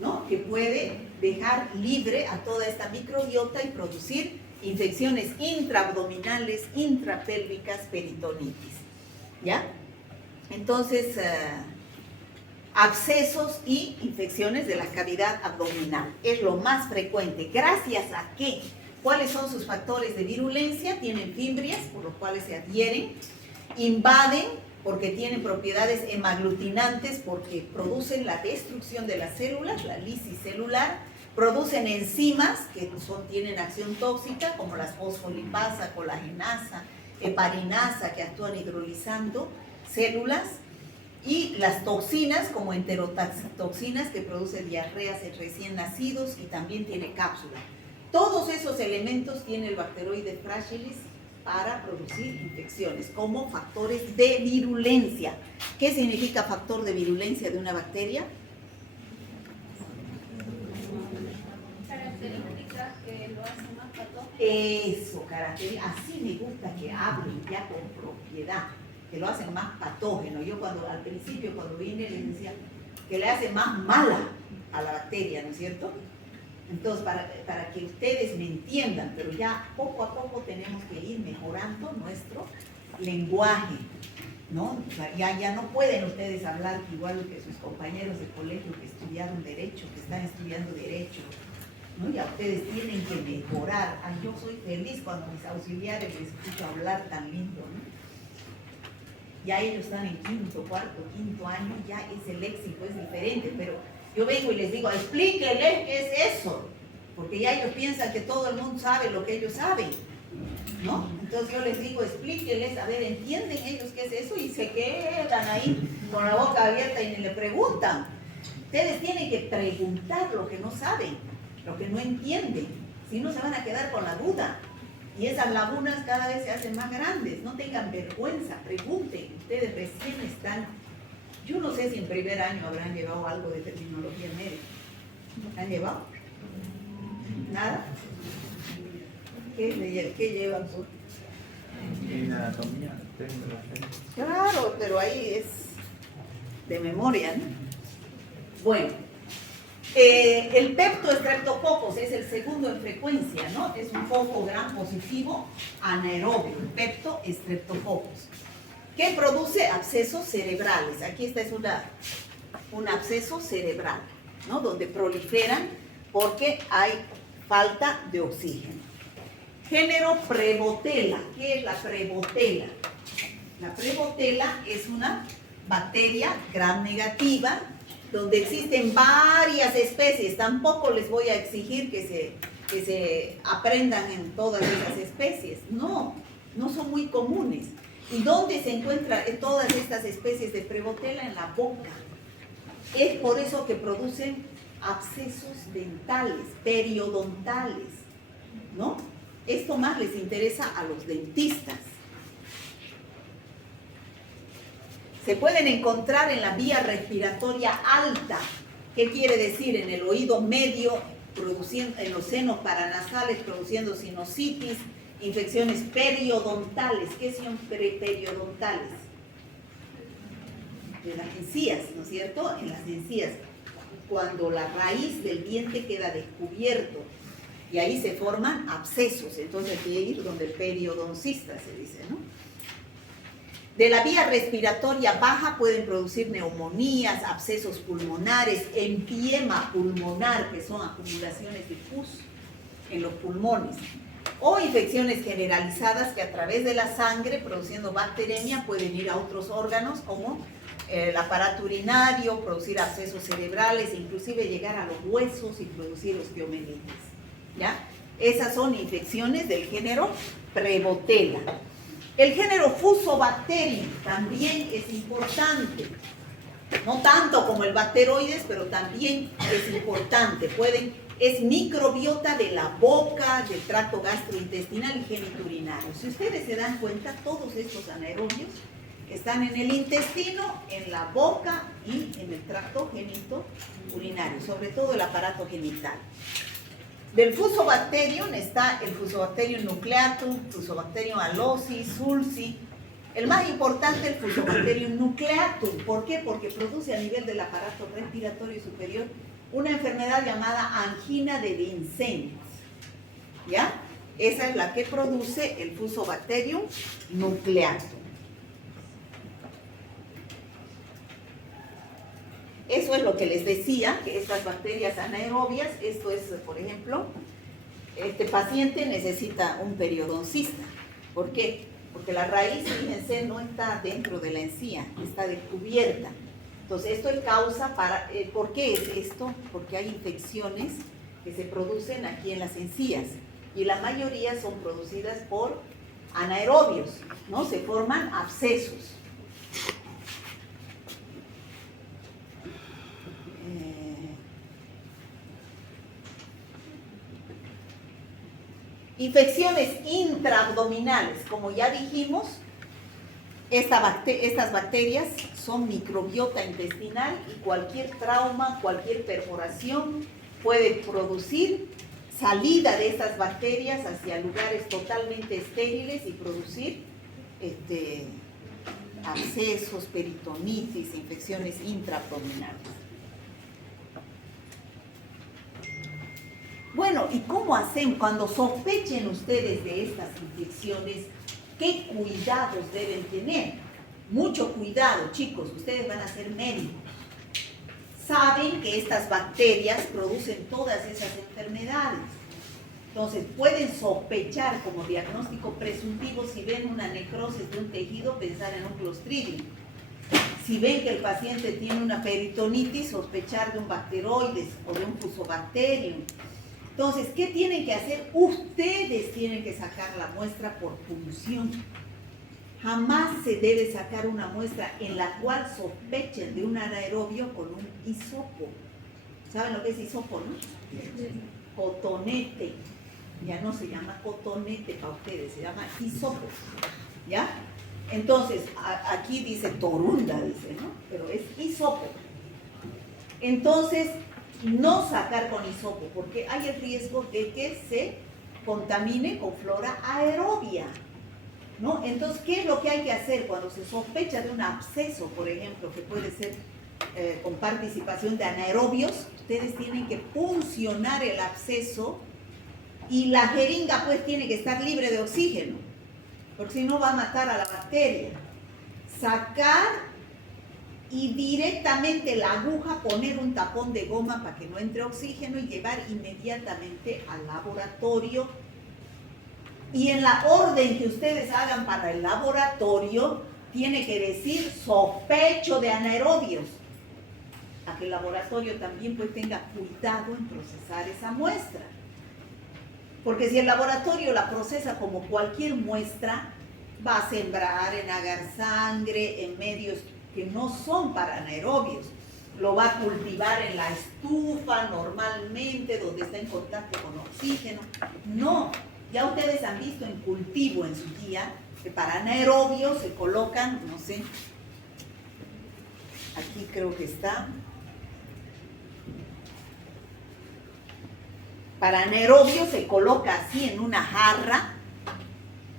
¿no? Que puede dejar libre a toda esta microbiota y producir infecciones intraabdominales, intrapélvicas, peritonitis, ¿ya? Entonces, abscesos y infecciones de la cavidad abdominal es lo más frecuente. ¿Gracias a qué? ¿Cuáles son sus factores de virulencia? Tienen fimbrias, por lo cuales se adhieren, invaden, porque tienen propiedades hemaglutinantes, porque producen la destrucción de las células, la lisis celular, producen enzimas que tienen acción tóxica, como las fosfolipasa, colagenasa, heparinasa, que actúan hidrolizando células, Y las toxinas, como enterotoxinas, que producen diarreas en recién nacidos y también tiene cápsula. Todos esos elementos tiene el Bacteroides fragilis para producir infecciones, como factores de virulencia. ¿Qué significa factor de virulencia de una bacteria? Características que lo hacen más patógeno. Eso, así me gusta que hablen ya con propiedad, que lo hacen más patógeno. Yo al principio cuando vine les decía que le hace más mala a la bacteria, ¿no es cierto? Entonces, para que ustedes me entiendan, pero ya poco a poco tenemos que ir mejorando nuestro lenguaje, ¿no? O sea, ya no pueden ustedes hablar igual que sus compañeros de colegio que estudiaron Derecho, que están estudiando Derecho, ¿no? Ya ustedes tienen que mejorar. Ay, yo soy feliz cuando mis auxiliares les escucho hablar tan lindo, ¿no? Ya ellos están en quinto, cuarto, quinto año, ya ese léxico es diferente, pero yo vengo y les digo, explíquenles qué es eso, porque ya ellos piensan que todo el mundo sabe lo que ellos saben, ¿no? Entonces yo les digo, explíquenles, a ver, ¿entienden ellos qué es eso? Y se quedan ahí con la boca abierta y ni le preguntan. Ustedes tienen que preguntar lo que no saben, lo que no entienden, si no se van a quedar con la duda. Y esas lagunas cada vez se hacen más grandes, no tengan vergüenza, pregunten, ustedes recién están. Yo no sé si en primer año habrán llevado algo de terminología médica. ¿Han llevado? ¿Nada? ¿Qué llevan? En anatomía tengo la fe. Claro, pero ahí es de memoria, ¿no? Bueno, el peptoestreptococos es el segundo en frecuencia, ¿no? Es un foco gran positivo anaerobio, el peptoestreptococos, que produce abscesos cerebrales. Aquí esta es un absceso cerebral, ¿no? Donde proliferan porque hay falta de oxígeno. Género Prevotella. ¿Qué es la Prevotella? La Prevotella es una bacteria gram negativa donde existen varias especies. Tampoco les voy a exigir que se aprendan en todas esas especies. No son muy comunes. ¿Y dónde se encuentran todas estas especies de Prevotella? En la boca. Es por eso que producen abscesos dentales, periodontales, ¿no? Esto más les interesa a los dentistas. Se pueden encontrar en la vía respiratoria alta. ¿Qué quiere decir? En el oído medio, en los senos paranasales, produciendo sinusitis, infecciones periodontales. ¿Qué son periodontales? De las encías, ¿no es cierto? En las encías, cuando la raíz del diente queda descubierto y ahí se forman abscesos. Entonces hay que ir donde el periodoncista, se dice, ¿no? De la vía respiratoria baja pueden producir neumonías, abscesos pulmonares, empiema pulmonar, que son acumulaciones de pus en los pulmones, o infecciones generalizadas que a través de la sangre, produciendo bacteremia, pueden ir a otros órganos como el aparato urinario, producir abscesos cerebrales, inclusive llegar a los huesos y producir osteomelitis, ¿ya? Esas son infecciones del género Prevotella. El género Fusobacterium también es importante, no tanto como el Bacteroides, pero también es importante. Es microbiota de la boca, del tracto gastrointestinal y genitourinario. Si ustedes se dan cuenta, todos estos anaerobios están en el intestino, en la boca y en el tracto genitourinario, sobre todo el aparato genital. Del Fusobacterium está el Fusobacterium nucleatum, Fusobacterium alosi, sulci. El más importante, el Fusobacterium nucleatum. ¿Por qué? Porque produce a nivel del aparato respiratorio superior una enfermedad llamada angina de Vincennes. ¿Ya? Esa es la que produce el Fusobacterium nucleatum. Eso es lo que les decía, que estas bacterias anaerobias, esto es, por ejemplo, este paciente necesita un periodoncista. ¿Por qué? Porque la raíz, fíjense, no está dentro de la encía, está descubierta. Entonces, esto es causa para... ¿Por qué es esto? Porque hay infecciones que se producen aquí en las encías y la mayoría son producidas por anaerobios, ¿no? Se forman abscesos. Infecciones intraabdominales, como ya dijimos, estas bacterias son microbiota intestinal y cualquier trauma, cualquier perforación puede producir salida de estas bacterias hacia lugares totalmente estériles y producir abscesos, peritonitis, infecciones intraabdominales. Bueno, ¿y cómo hacen cuando sospechen ustedes de estas infecciones? ¿Qué cuidados deben tener? Mucho cuidado, chicos, ustedes van a ser médicos. Saben que estas bacterias producen todas esas enfermedades. Entonces, pueden sospechar como diagnóstico presuntivo si ven una necrosis de un tejido, pensar en un Clostridium. Si ven que el paciente tiene una peritonitis, sospechar de un bacteroides o de un Fusobacterium. Entonces, ¿qué tienen que hacer? Ustedes tienen que sacar la muestra por punción. Jamás se debe sacar una muestra en la cual sospechen de un anaerobio con un hisopo. ¿Saben lo que es hisopo, no? Cotonete. Ya no se llama cotonete para ustedes, se llama hisopo. ¿Ya? Entonces, aquí dice torunda, dice, ¿no? Pero es hisopo. Entonces, no sacar con hisopo, porque hay el riesgo de que se contamine con flora aerobia, ¿no? Entonces, ¿qué es lo que hay que hacer cuando se sospecha de un absceso, por ejemplo, que puede ser con participación de anaerobios? Ustedes tienen que puncionar el absceso y la jeringa pues tiene que estar libre de oxígeno, porque si no va a matar a la bacteria. Sacar y directamente la aguja poner un tapón de goma para que no entre oxígeno y llevar inmediatamente al laboratorio. Y en la orden que ustedes hagan para el laboratorio, tiene que decir sospecho de anaerobios, a que el laboratorio también pues tenga cuidado en procesar esa muestra. Porque si el laboratorio la procesa como cualquier muestra, va a sembrar en agar sangre, en medios que no son para anaerobios. Lo va a cultivar en la estufa normalmente, donde está en contacto con oxígeno. No, ya ustedes han visto en cultivo en su día que para anaerobios se colocan, no sé, aquí creo que está. Para anaerobios se coloca así en una jarra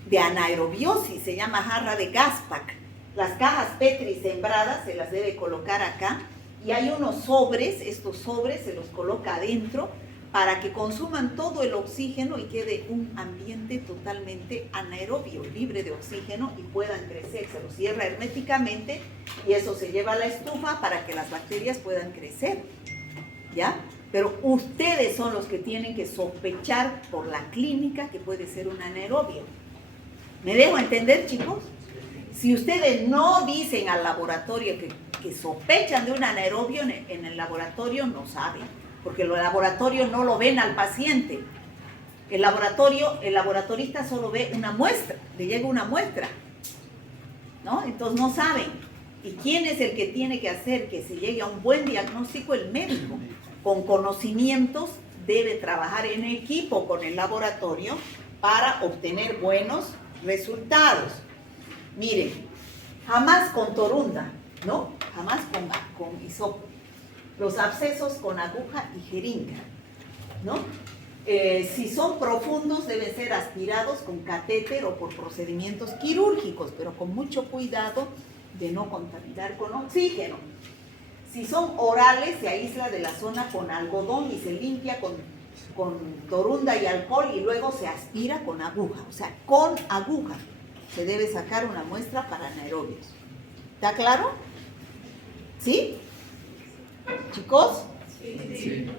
de anaerobiosis, se llama jarra de Gaspac. Las cajas Petri sembradas se las debe colocar acá y hay unos sobres, estos sobres se los coloca adentro para que consuman todo el oxígeno y quede un ambiente totalmente anaerobio, libre de oxígeno y puedan crecer. Se los cierra herméticamente y eso se lleva a la estufa para que las bacterias puedan crecer, ¿ya? Pero ustedes son los que tienen que sospechar por la clínica que puede ser un anaerobio. ¿Me dejo entender, chicos? Si ustedes no dicen al laboratorio que sospechan de un anaerobio, en el laboratorio no saben, porque los laboratorios no lo ven al paciente. El laboratorista solo ve una muestra, le llega una muestra, ¿no? Entonces no saben. ¿Y quién es el que tiene que hacer que se llegue a un buen diagnóstico? El médico. Con conocimientos debe trabajar en equipo con el laboratorio para obtener buenos resultados. Miren, jamás con torunda, ¿no? Jamás con hisopo. Los abscesos con aguja y jeringa, ¿no? Si son profundos deben ser aspirados con catéter o por procedimientos quirúrgicos, pero con mucho cuidado de no contaminar con oxígeno. Si son orales se aísla de la zona con algodón y se limpia con torunda y alcohol y luego se aspira con aguja, o sea, con aguja. Se debe sacar una muestra para anaerobios. ¿Está claro? ¿Sí? ¿Chicos? Sí.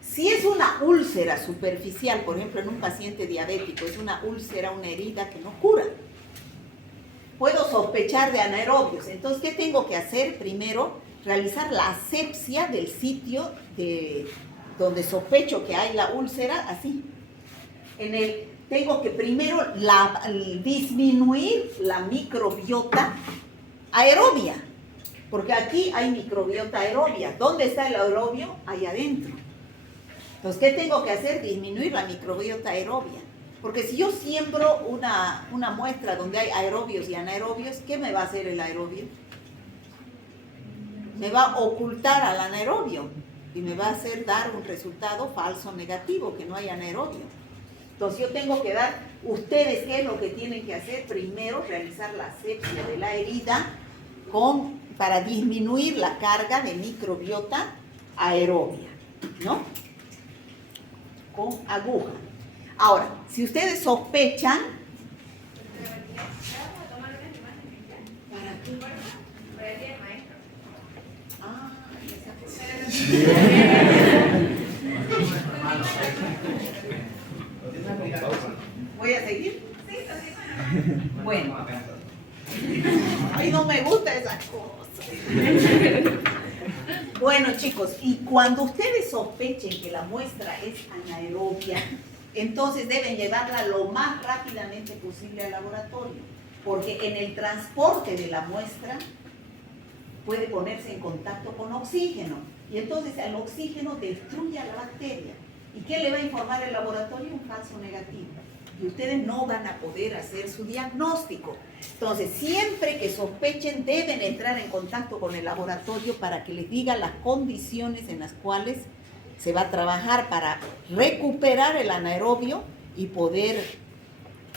Si es una úlcera superficial, por ejemplo, en un paciente diabético, es una úlcera, una herida que no cura. Puedo sospechar de anaerobios. Entonces, ¿qué tengo que hacer? Primero, realizar la asepsia del sitio donde sospecho que hay la úlcera, así. Tengo que primero disminuir la microbiota aerobia, porque aquí hay microbiota aerobia. ¿Dónde está el aerobio? Ahí adentro. Entonces, ¿qué tengo que hacer? Disminuir la microbiota aerobia. Porque si yo siembro una muestra donde hay aerobios y anaerobios, ¿qué me va a hacer el aerobio? Me va a ocultar al anaerobio y me va a hacer dar un resultado falso negativo, que no hay anaerobio. Entonces yo tengo que dar, ustedes qué es lo que tienen que hacer, primero realizar la asepsia de la herida para disminuir la carga de microbiota aerobia, ¿no? Con aguja. Ahora, si ustedes sospechan, ¿para qué? Ah, ¿voy a seguir? Bueno. Ay, no me gusta esas cosas. Bueno, chicos, y cuando ustedes sospechen que la muestra es anaerobia, entonces deben llevarla lo más rápidamente posible al laboratorio, porque en el transporte de la muestra puede ponerse en contacto con oxígeno, y entonces el oxígeno destruye a la bacteria. ¿Y qué le va a informar el laboratorio? Un falso negativo. Y ustedes no van a poder hacer su diagnóstico. Entonces, siempre que sospechen, deben entrar en contacto con el laboratorio para que les diga las condiciones en las cuales se va a trabajar para recuperar el anaerobio y poder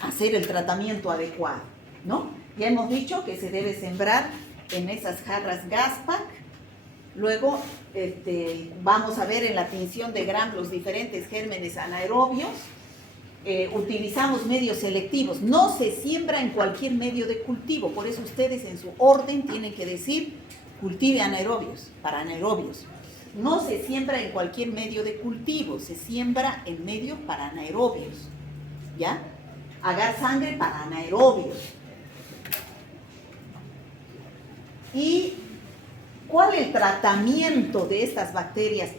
hacer el tratamiento adecuado, ¿no? Ya hemos dicho que se debe sembrar en esas jarras Gaspac. Luego vamos a ver en la tinción de Gram los diferentes gérmenes anaerobios. Utilizamos medios selectivos. No se siembra en cualquier medio de cultivo, por eso ustedes en su orden tienen que decir cultive anaerobios, para anaerobios. No se siembra en cualquier medio de cultivo, se siembra en medios para anaerobios, ¿ya? Agar sangre para anaerobios. ¿Y cuál es el tratamiento de estas bacterias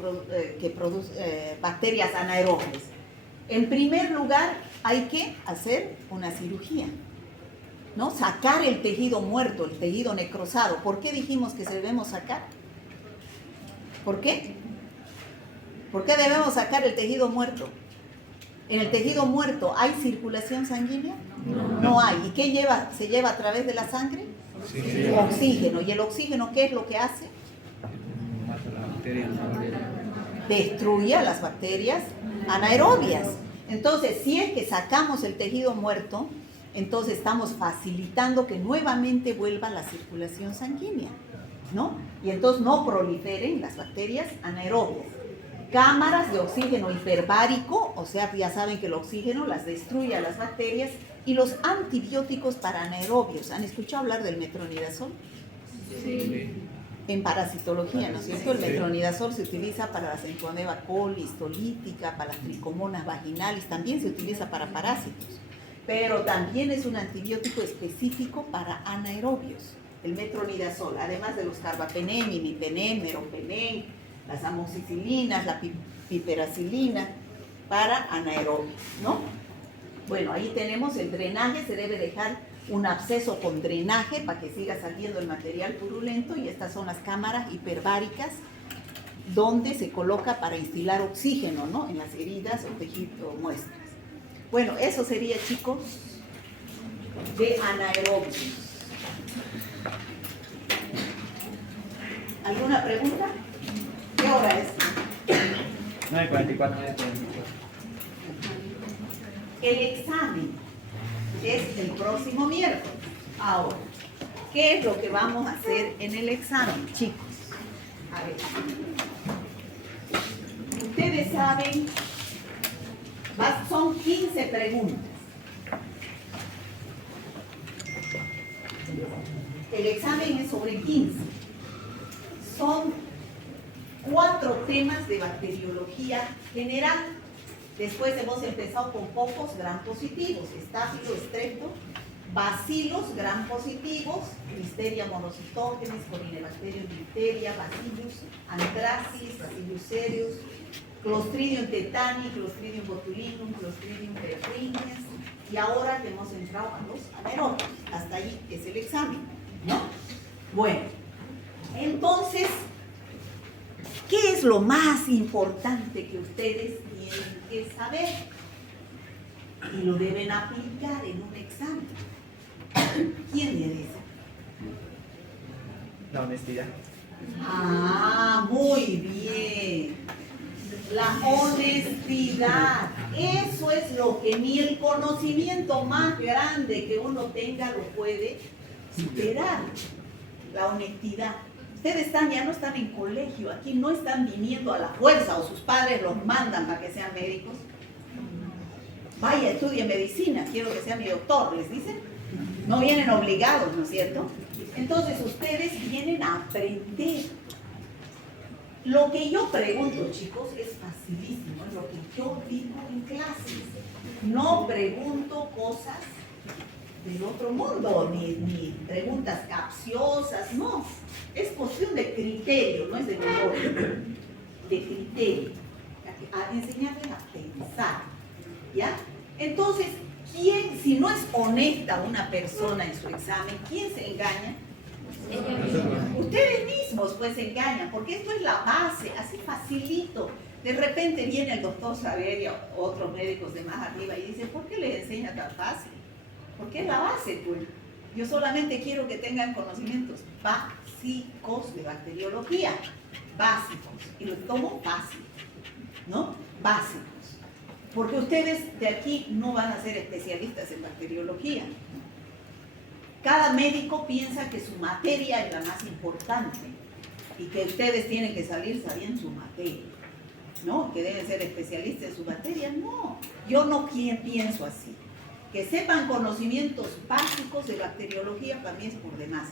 bacterias anaerobias? En primer lugar, hay que hacer una cirugía, ¿no? Sacar el tejido muerto, el tejido necrosado. ¿Por qué dijimos que se debemos sacar? ¿Por qué? ¿Por qué debemos sacar el tejido muerto? ¿En el tejido muerto hay circulación sanguínea? No hay. ¿Y qué se lleva a través de la sangre? Oxígeno. ¿Y el oxígeno qué es lo que hace? Destruye a las bacterias anaerobias. Entonces, si es que sacamos el tejido muerto, entonces estamos facilitando que nuevamente vuelva la circulación sanguínea, ¿no? Y entonces no proliferen las bacterias anaerobias. Cámaras de oxígeno hiperbárico, o sea, ya saben que el oxígeno las destruye a las bacterias, y los antibióticos para anaerobios. ¿Han escuchado hablar del metronidazol? Sí. En parasitología, ¿no es cierto? El metronidazol se utiliza para la Centroameba coli, histolítica, para las tricomonas vaginalis, también se utiliza para parásitos, pero también es un antibiótico específico para anaerobios, el metronidazol, además de los carbapenem, imipenem, meropenem, las amoxicilinas, la piperacilina, para anaerobios, ¿no? Bueno, ahí tenemos el drenaje, se debe dejar un absceso con drenaje para que siga saliendo el material purulento, y estas son las cámaras hiperbáricas donde se coloca para instilar oxígeno, ¿no? En las heridas o tejido muestras. Bueno, eso sería, chicos, de anaerobios. ¿Alguna pregunta? ¿Qué hora es? 9:44. El examen es el próximo miércoles. Ahora, ¿qué es lo que vamos a hacer en el examen, chicos? A ver. Ustedes saben, son 15 preguntas. El examen es sobre 15. Son 4 temas de bacteriología general. Después hemos empezado con pocos gram positivos, estáfilo, estrepto, bacilos gram positivos, Listeria monocitógenes, Corynebacterium difteria, Bacillus anthracis, Bacillus cereus, Clostridium tetani, Clostridium botulinum, Clostridium perfringens, y ahora que hemos entrado a los anaerobios. Hasta ahí es el examen, ¿no? Bueno, entonces, ¿qué es lo más importante que ustedes tienen que saber? y lo deben aplicar en un examen. ¿Quién le dice? La honestidad. Ah, muy bien. La honestidad. Eso es lo que ni el conocimiento más grande que uno tenga lo puede superar. La honestidad. Ustedes ya no están en colegio, aquí no están viniendo a la fuerza o sus padres los mandan para que sean médicos. Vaya, estudie medicina, quiero que sea mi doctor, les dicen. No vienen obligados, ¿no es cierto? Entonces ustedes vienen a aprender. Lo que yo pregunto, chicos, es facilísimo, es lo que yo digo en clases. No pregunto cosas del otro mundo, ni preguntas capciosas, no. Es cuestión de criterio, no es de memoria, de criterio. A enseñarles a pensar, ¿ya? Entonces, ¿quién, si no es honesta una persona en su examen, quién se engaña? Ustedes mismos pues se engañan, porque esto es la base, así facilito. De repente viene el doctor Saber y otros médicos de más arriba y dicen, ¿por qué les enseña tan fácil? Porque es la base, pues. Yo solamente quiero que tengan conocimientos básicos de bacteriología, básicos, y los tomo fácil, ¿no? Básicos. Porque ustedes de aquí no van a ser especialistas en bacteriología. Cada médico piensa que su materia es la más importante y que ustedes tienen que salir sabiendo su materia, ¿no? Que deben ser especialistas en su materia. No, yo no pienso así. Que sepan conocimientos básicos de bacteriología para mí es por demás.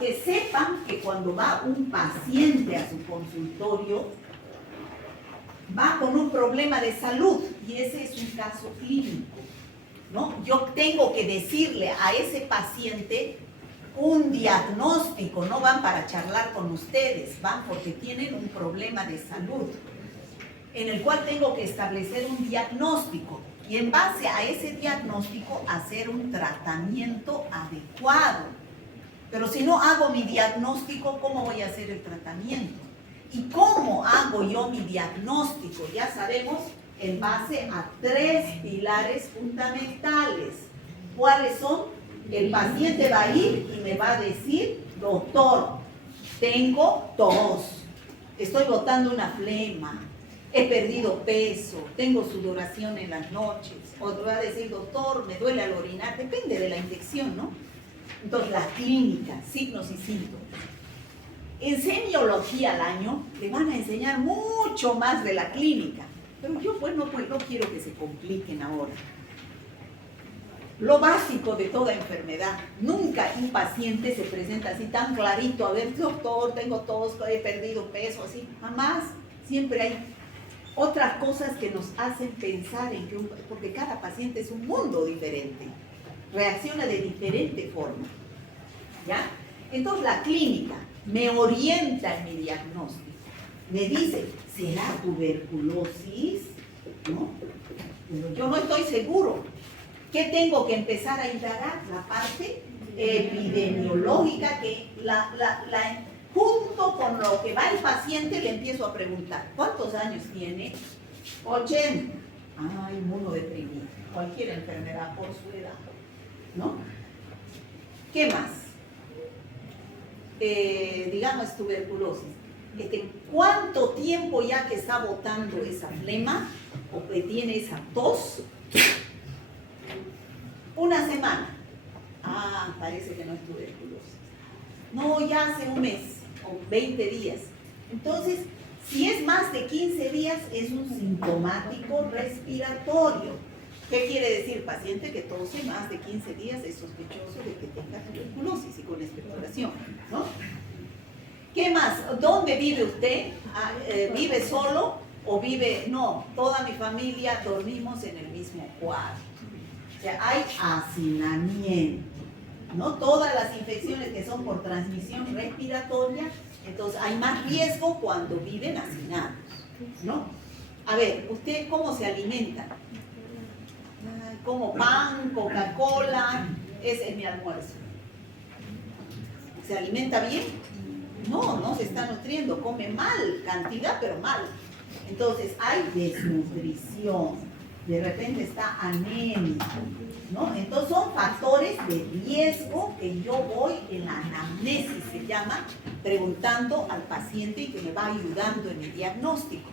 Que sepan que cuando va un paciente a su consultorio, va con un problema de salud y ese es un caso clínico, ¿no? Yo tengo que decirle a ese paciente un diagnóstico, no van para charlar con ustedes, van porque tienen un problema de salud, en el cual tengo que establecer un diagnóstico y en base a ese diagnóstico hacer un tratamiento adecuado. Pero si no hago mi diagnóstico, ¿cómo voy a hacer el tratamiento? ¿Y cómo hago yo mi diagnóstico? Ya sabemos, en base a 3 pilares fundamentales. ¿Cuáles son? El paciente va a ir y me va a decir, doctor, tengo tos, estoy botando una flema, he perdido peso, tengo sudoración en las noches. O te va a decir, doctor, me duele al orinar, depende de la infección, ¿no? Entonces, la clínica, signos y síntomas. En semiología al año le van a enseñar mucho más de la clínica, pero yo pues no quiero que se compliquen ahora. Lo básico de toda enfermedad, nunca un paciente se presenta así tan clarito, a ver, doctor, tengo tos, he perdido peso, así, jamás. Siempre hay otras cosas que nos hacen pensar en que, porque cada paciente es un mundo diferente, reacciona de diferente forma, ¿ya? Entonces la clínica me orienta en mi diagnóstico, me dice, ¿será tuberculosis? ¿No? Pero yo no estoy seguro. ¿Qué tengo que empezar a indagar? La parte epidemiológica, que junto con lo que va el paciente le empiezo a preguntar, ¿cuántos años tiene? 80. Ay, inmunodeprimido, cualquier enfermedad por su edad, ¿no? ¿Qué más? Digamos tuberculosis. ¿Cuánto tiempo ya que está botando esa flema o que tiene esa tos? Una semana. Ah, parece que no es tuberculosis. No, ya hace un mes o 20 días. Entonces, si es más de 15 días, es un sintomático respiratorio. ¿Qué quiere decir? Paciente que tose más de 15 días es sospechoso de que tenga tuberculosis y con expectoración, ¿no? ¿Qué más? ¿Dónde vive usted? ¿Vive solo o vive? No, toda mi familia dormimos en el mismo cuarto. O sea, hay hacinamiento, ¿no? Todas las infecciones que son por transmisión respiratoria, entonces hay más riesgo cuando viven hacinados, ¿no? A ver, ¿usted cómo se alimenta? Como pan, Coca-Cola, ese es mi almuerzo. ¿Se alimenta bien? No, no se está nutriendo, come mal, cantidad, pero mal. Entonces hay desnutrición. de repente está anémico, ¿no? Entonces son factores de riesgo que yo voy en la anamnesis, se llama, preguntando al paciente y que me va ayudando en el diagnóstico.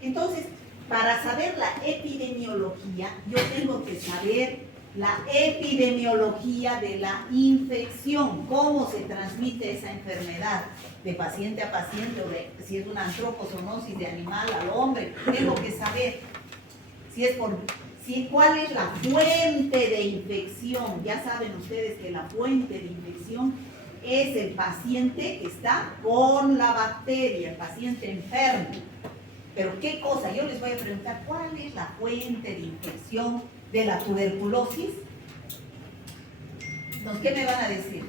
Entonces, para saber la epidemiología, yo tengo que saber la epidemiología de la infección, cómo se transmite esa enfermedad de paciente a paciente, o si es una antropozoonosis de animal al hombre, tengo que saber cuál es la fuente de infección. Ya saben ustedes que la fuente de infección es el paciente que está con la bacteria, el paciente enfermo. Pero ¿qué cosa? Yo les voy a preguntar, ¿cuál es la fuente de infección de la tuberculosis? ¿Qué me van a decir?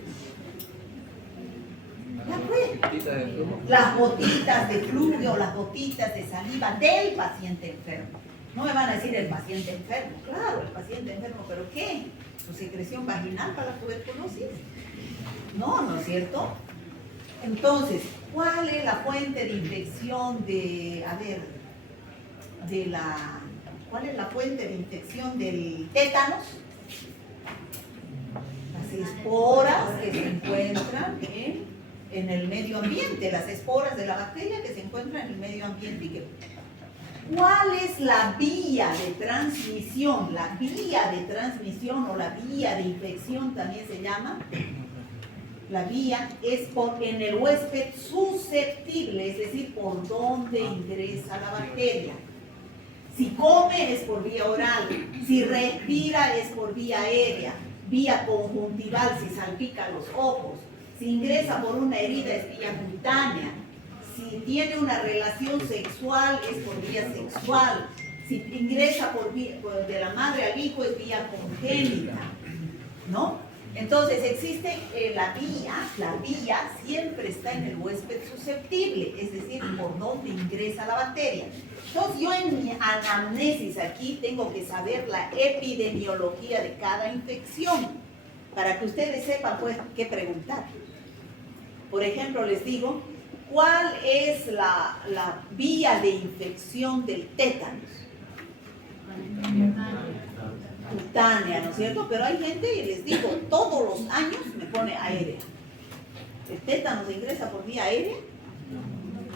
Las gotitas de flúor, las gotitas de saliva del paciente enfermo. No me van a decir el paciente enfermo. Claro, el paciente enfermo, ¿pero qué? ¿Su secreción vaginal para la tuberculosis? No, ¿no es cierto? Entonces, ¿cuál es la fuente de infección ¿cuál es la fuente de infección del tétanos? Las esporas que se encuentran en el medio ambiente, las esporas de la bacteria que se encuentran en el medio ambiente. ¿Cuál es la vía de transmisión? La vía de transmisión o la vía de infección también se llama. La vía es en el huésped susceptible, es decir, por donde ingresa la bacteria. Si come es por vía oral, si respira es por vía aérea, vía conjuntival si salpica los ojos, si ingresa por una herida es vía cutánea, si tiene una relación sexual es por vía sexual, si ingresa de la madre al hijo es vía congénita, ¿no? Entonces existe la vía siempre está en el huésped susceptible, es decir, por donde ingresa la bacteria. Entonces yo en mi anamnesis aquí tengo que saber la epidemiología de cada infección, para que ustedes sepan pues qué preguntar. Por ejemplo, les digo, ¿cuál es la vía de infección del tétanos? Cutánea, ¿no es cierto? Pero hay gente, y les digo, todos los años me pone aérea. ¿El tétanos ingresa por vía aérea?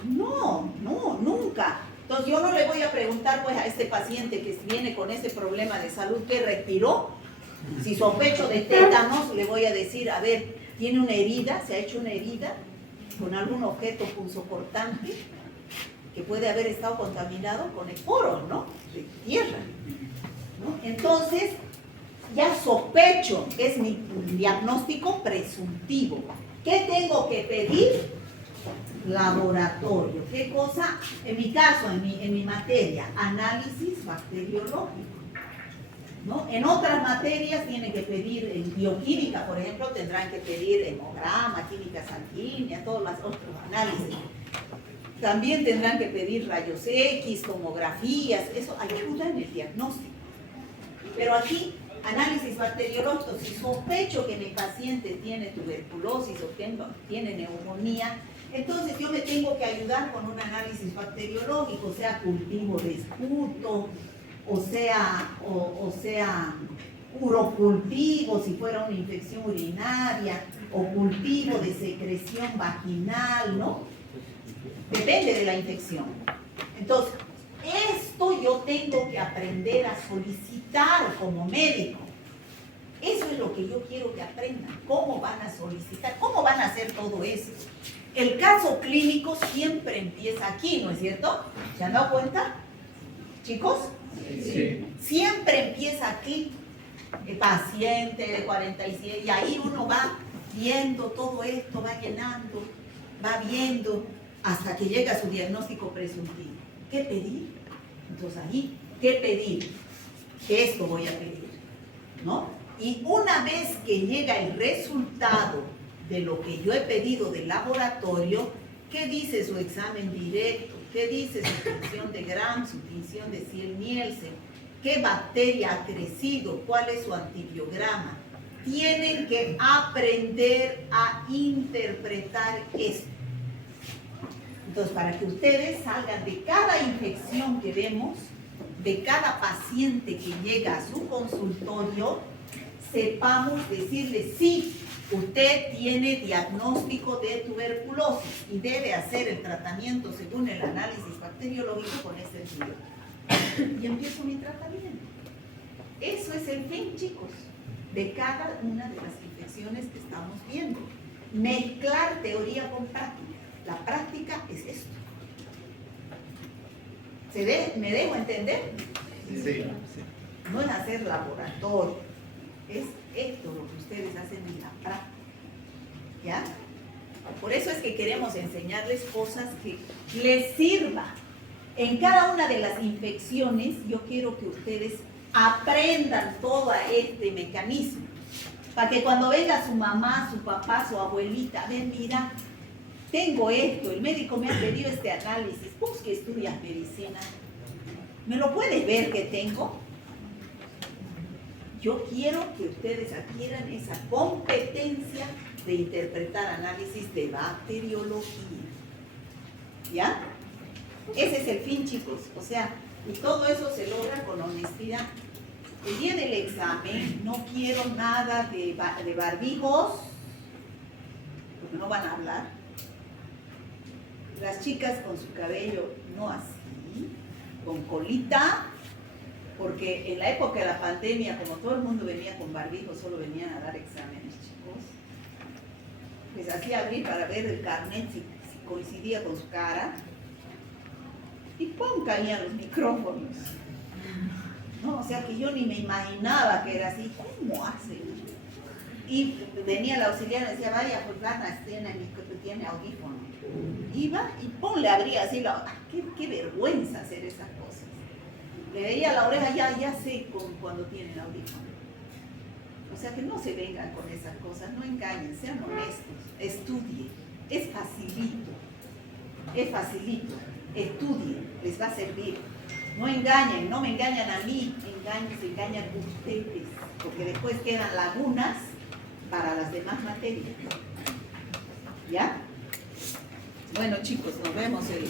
No, nunca. Entonces yo no le voy a preguntar pues a este paciente que viene con ese problema de salud que respiró. Si sospecho de tétanos, le voy a decir, a ver, tiene una herida, se ha hecho una herida con algún objeto punzocortante que puede haber estado contaminado con esporos, ¿no? De tierra, ¿no? Entonces, ya sospecho, es mi diagnóstico presuntivo. ¿Qué tengo que pedir? Laboratorio. ¿Qué cosa? En mi caso, en mi materia, análisis bacteriológico, ¿no? En otras materias tienen que pedir, en bioquímica, por ejemplo, tendrán que pedir hemograma, química sanguínea, todos los otros análisis. También tendrán que pedir rayos X, tomografías, eso ayuda en el diagnóstico. Pero aquí, análisis bacteriológico, si sospecho que mi paciente tiene tuberculosis o tiene neumonía, entonces yo me tengo que ayudar con un análisis bacteriológico, sea cultivo de esputo, o sea urocultivo si fuera una infección urinaria, o cultivo de secreción vaginal, ¿no? Depende de la infección. Entonces, esto yo tengo que aprender a solicitar como médico. Eso es lo que yo quiero que aprendan. ¿Cómo van a solicitar? ¿Cómo van a hacer todo eso? El caso clínico siempre empieza aquí, ¿no es cierto? ¿Se han dado cuenta, chicos? Sí. Siempre empieza aquí. El paciente de 47, y ahí uno va viendo todo esto, va llenando, va viendo, hasta que llega a su diagnóstico presuntivo. ¿Qué pedir? Entonces ahí, ¿qué pedir? Esto voy a pedir, ¿no? Y una vez que llega el resultado de lo que yo he pedido del laboratorio, ¿qué dice su examen directo? ¿Qué dice su tinción de Gram, su tinción de Ziel-Nielsen? ¿Qué bacteria ha crecido? ¿Cuál es su antibiograma? Tienen que aprender a interpretar esto. Entonces, para que ustedes salgan de cada infección que vemos, de cada paciente que llega a su consultorio, sepamos decirle, sí, usted tiene diagnóstico de tuberculosis y debe hacer el tratamiento según el análisis bacteriológico con este antibiótico. Y empiezo mi tratamiento. Eso es el fin, chicos, de cada una de las infecciones que estamos viendo. Mezclar teoría con práctica. La práctica es esto. ¿Me dejo entender? Sí. No es hacer laboratorio, es esto lo que ustedes hacen en la práctica. ¿Ya? Por eso es que queremos enseñarles cosas que les sirvan. En cada una de las infecciones, yo quiero que ustedes aprendan todo este mecanismo. Para que cuando venga su mamá, su papá, su abuelita, ven, mira, tengo esto, el médico me ha pedido este análisis, pues que estudias medicina. ¿Me lo puedes ver que tengo? Yo quiero que ustedes adquieran esa competencia de interpretar análisis de bacteriología. ¿Ya? Ese es el fin, chicos. O sea, y todo eso se logra con honestidad. El día del examen no quiero nada de barbijos, porque no van a hablar. Las chicas con su cabello no así, con colita, porque en la época de la pandemia, como todo el mundo venía con barbijos, solo venían a dar exámenes, chicos. Les hacía abrir para ver el carnet si coincidía con su cara. Y ¡pum! Caían los micrófonos. No, o sea que yo ni me imaginaba que era así. ¿Cómo hace? Y venía la auxiliar y decía, vaya, pues Gana tiene audífono. Iba y ¡pum! Le abría así. Qué vergüenza hacer esas cosas. Le veía la oreja, ya sé cuando tienen audífono. O sea que no se vengan con esas cosas, no engañen, sean honestos, estudien. Es facilito, estudien, les va a servir. No engañen, no me engañan a mí, se engañan ustedes, porque después quedan lagunas para las demás materias. ¿Ya? Bueno, chicos, nos vemos el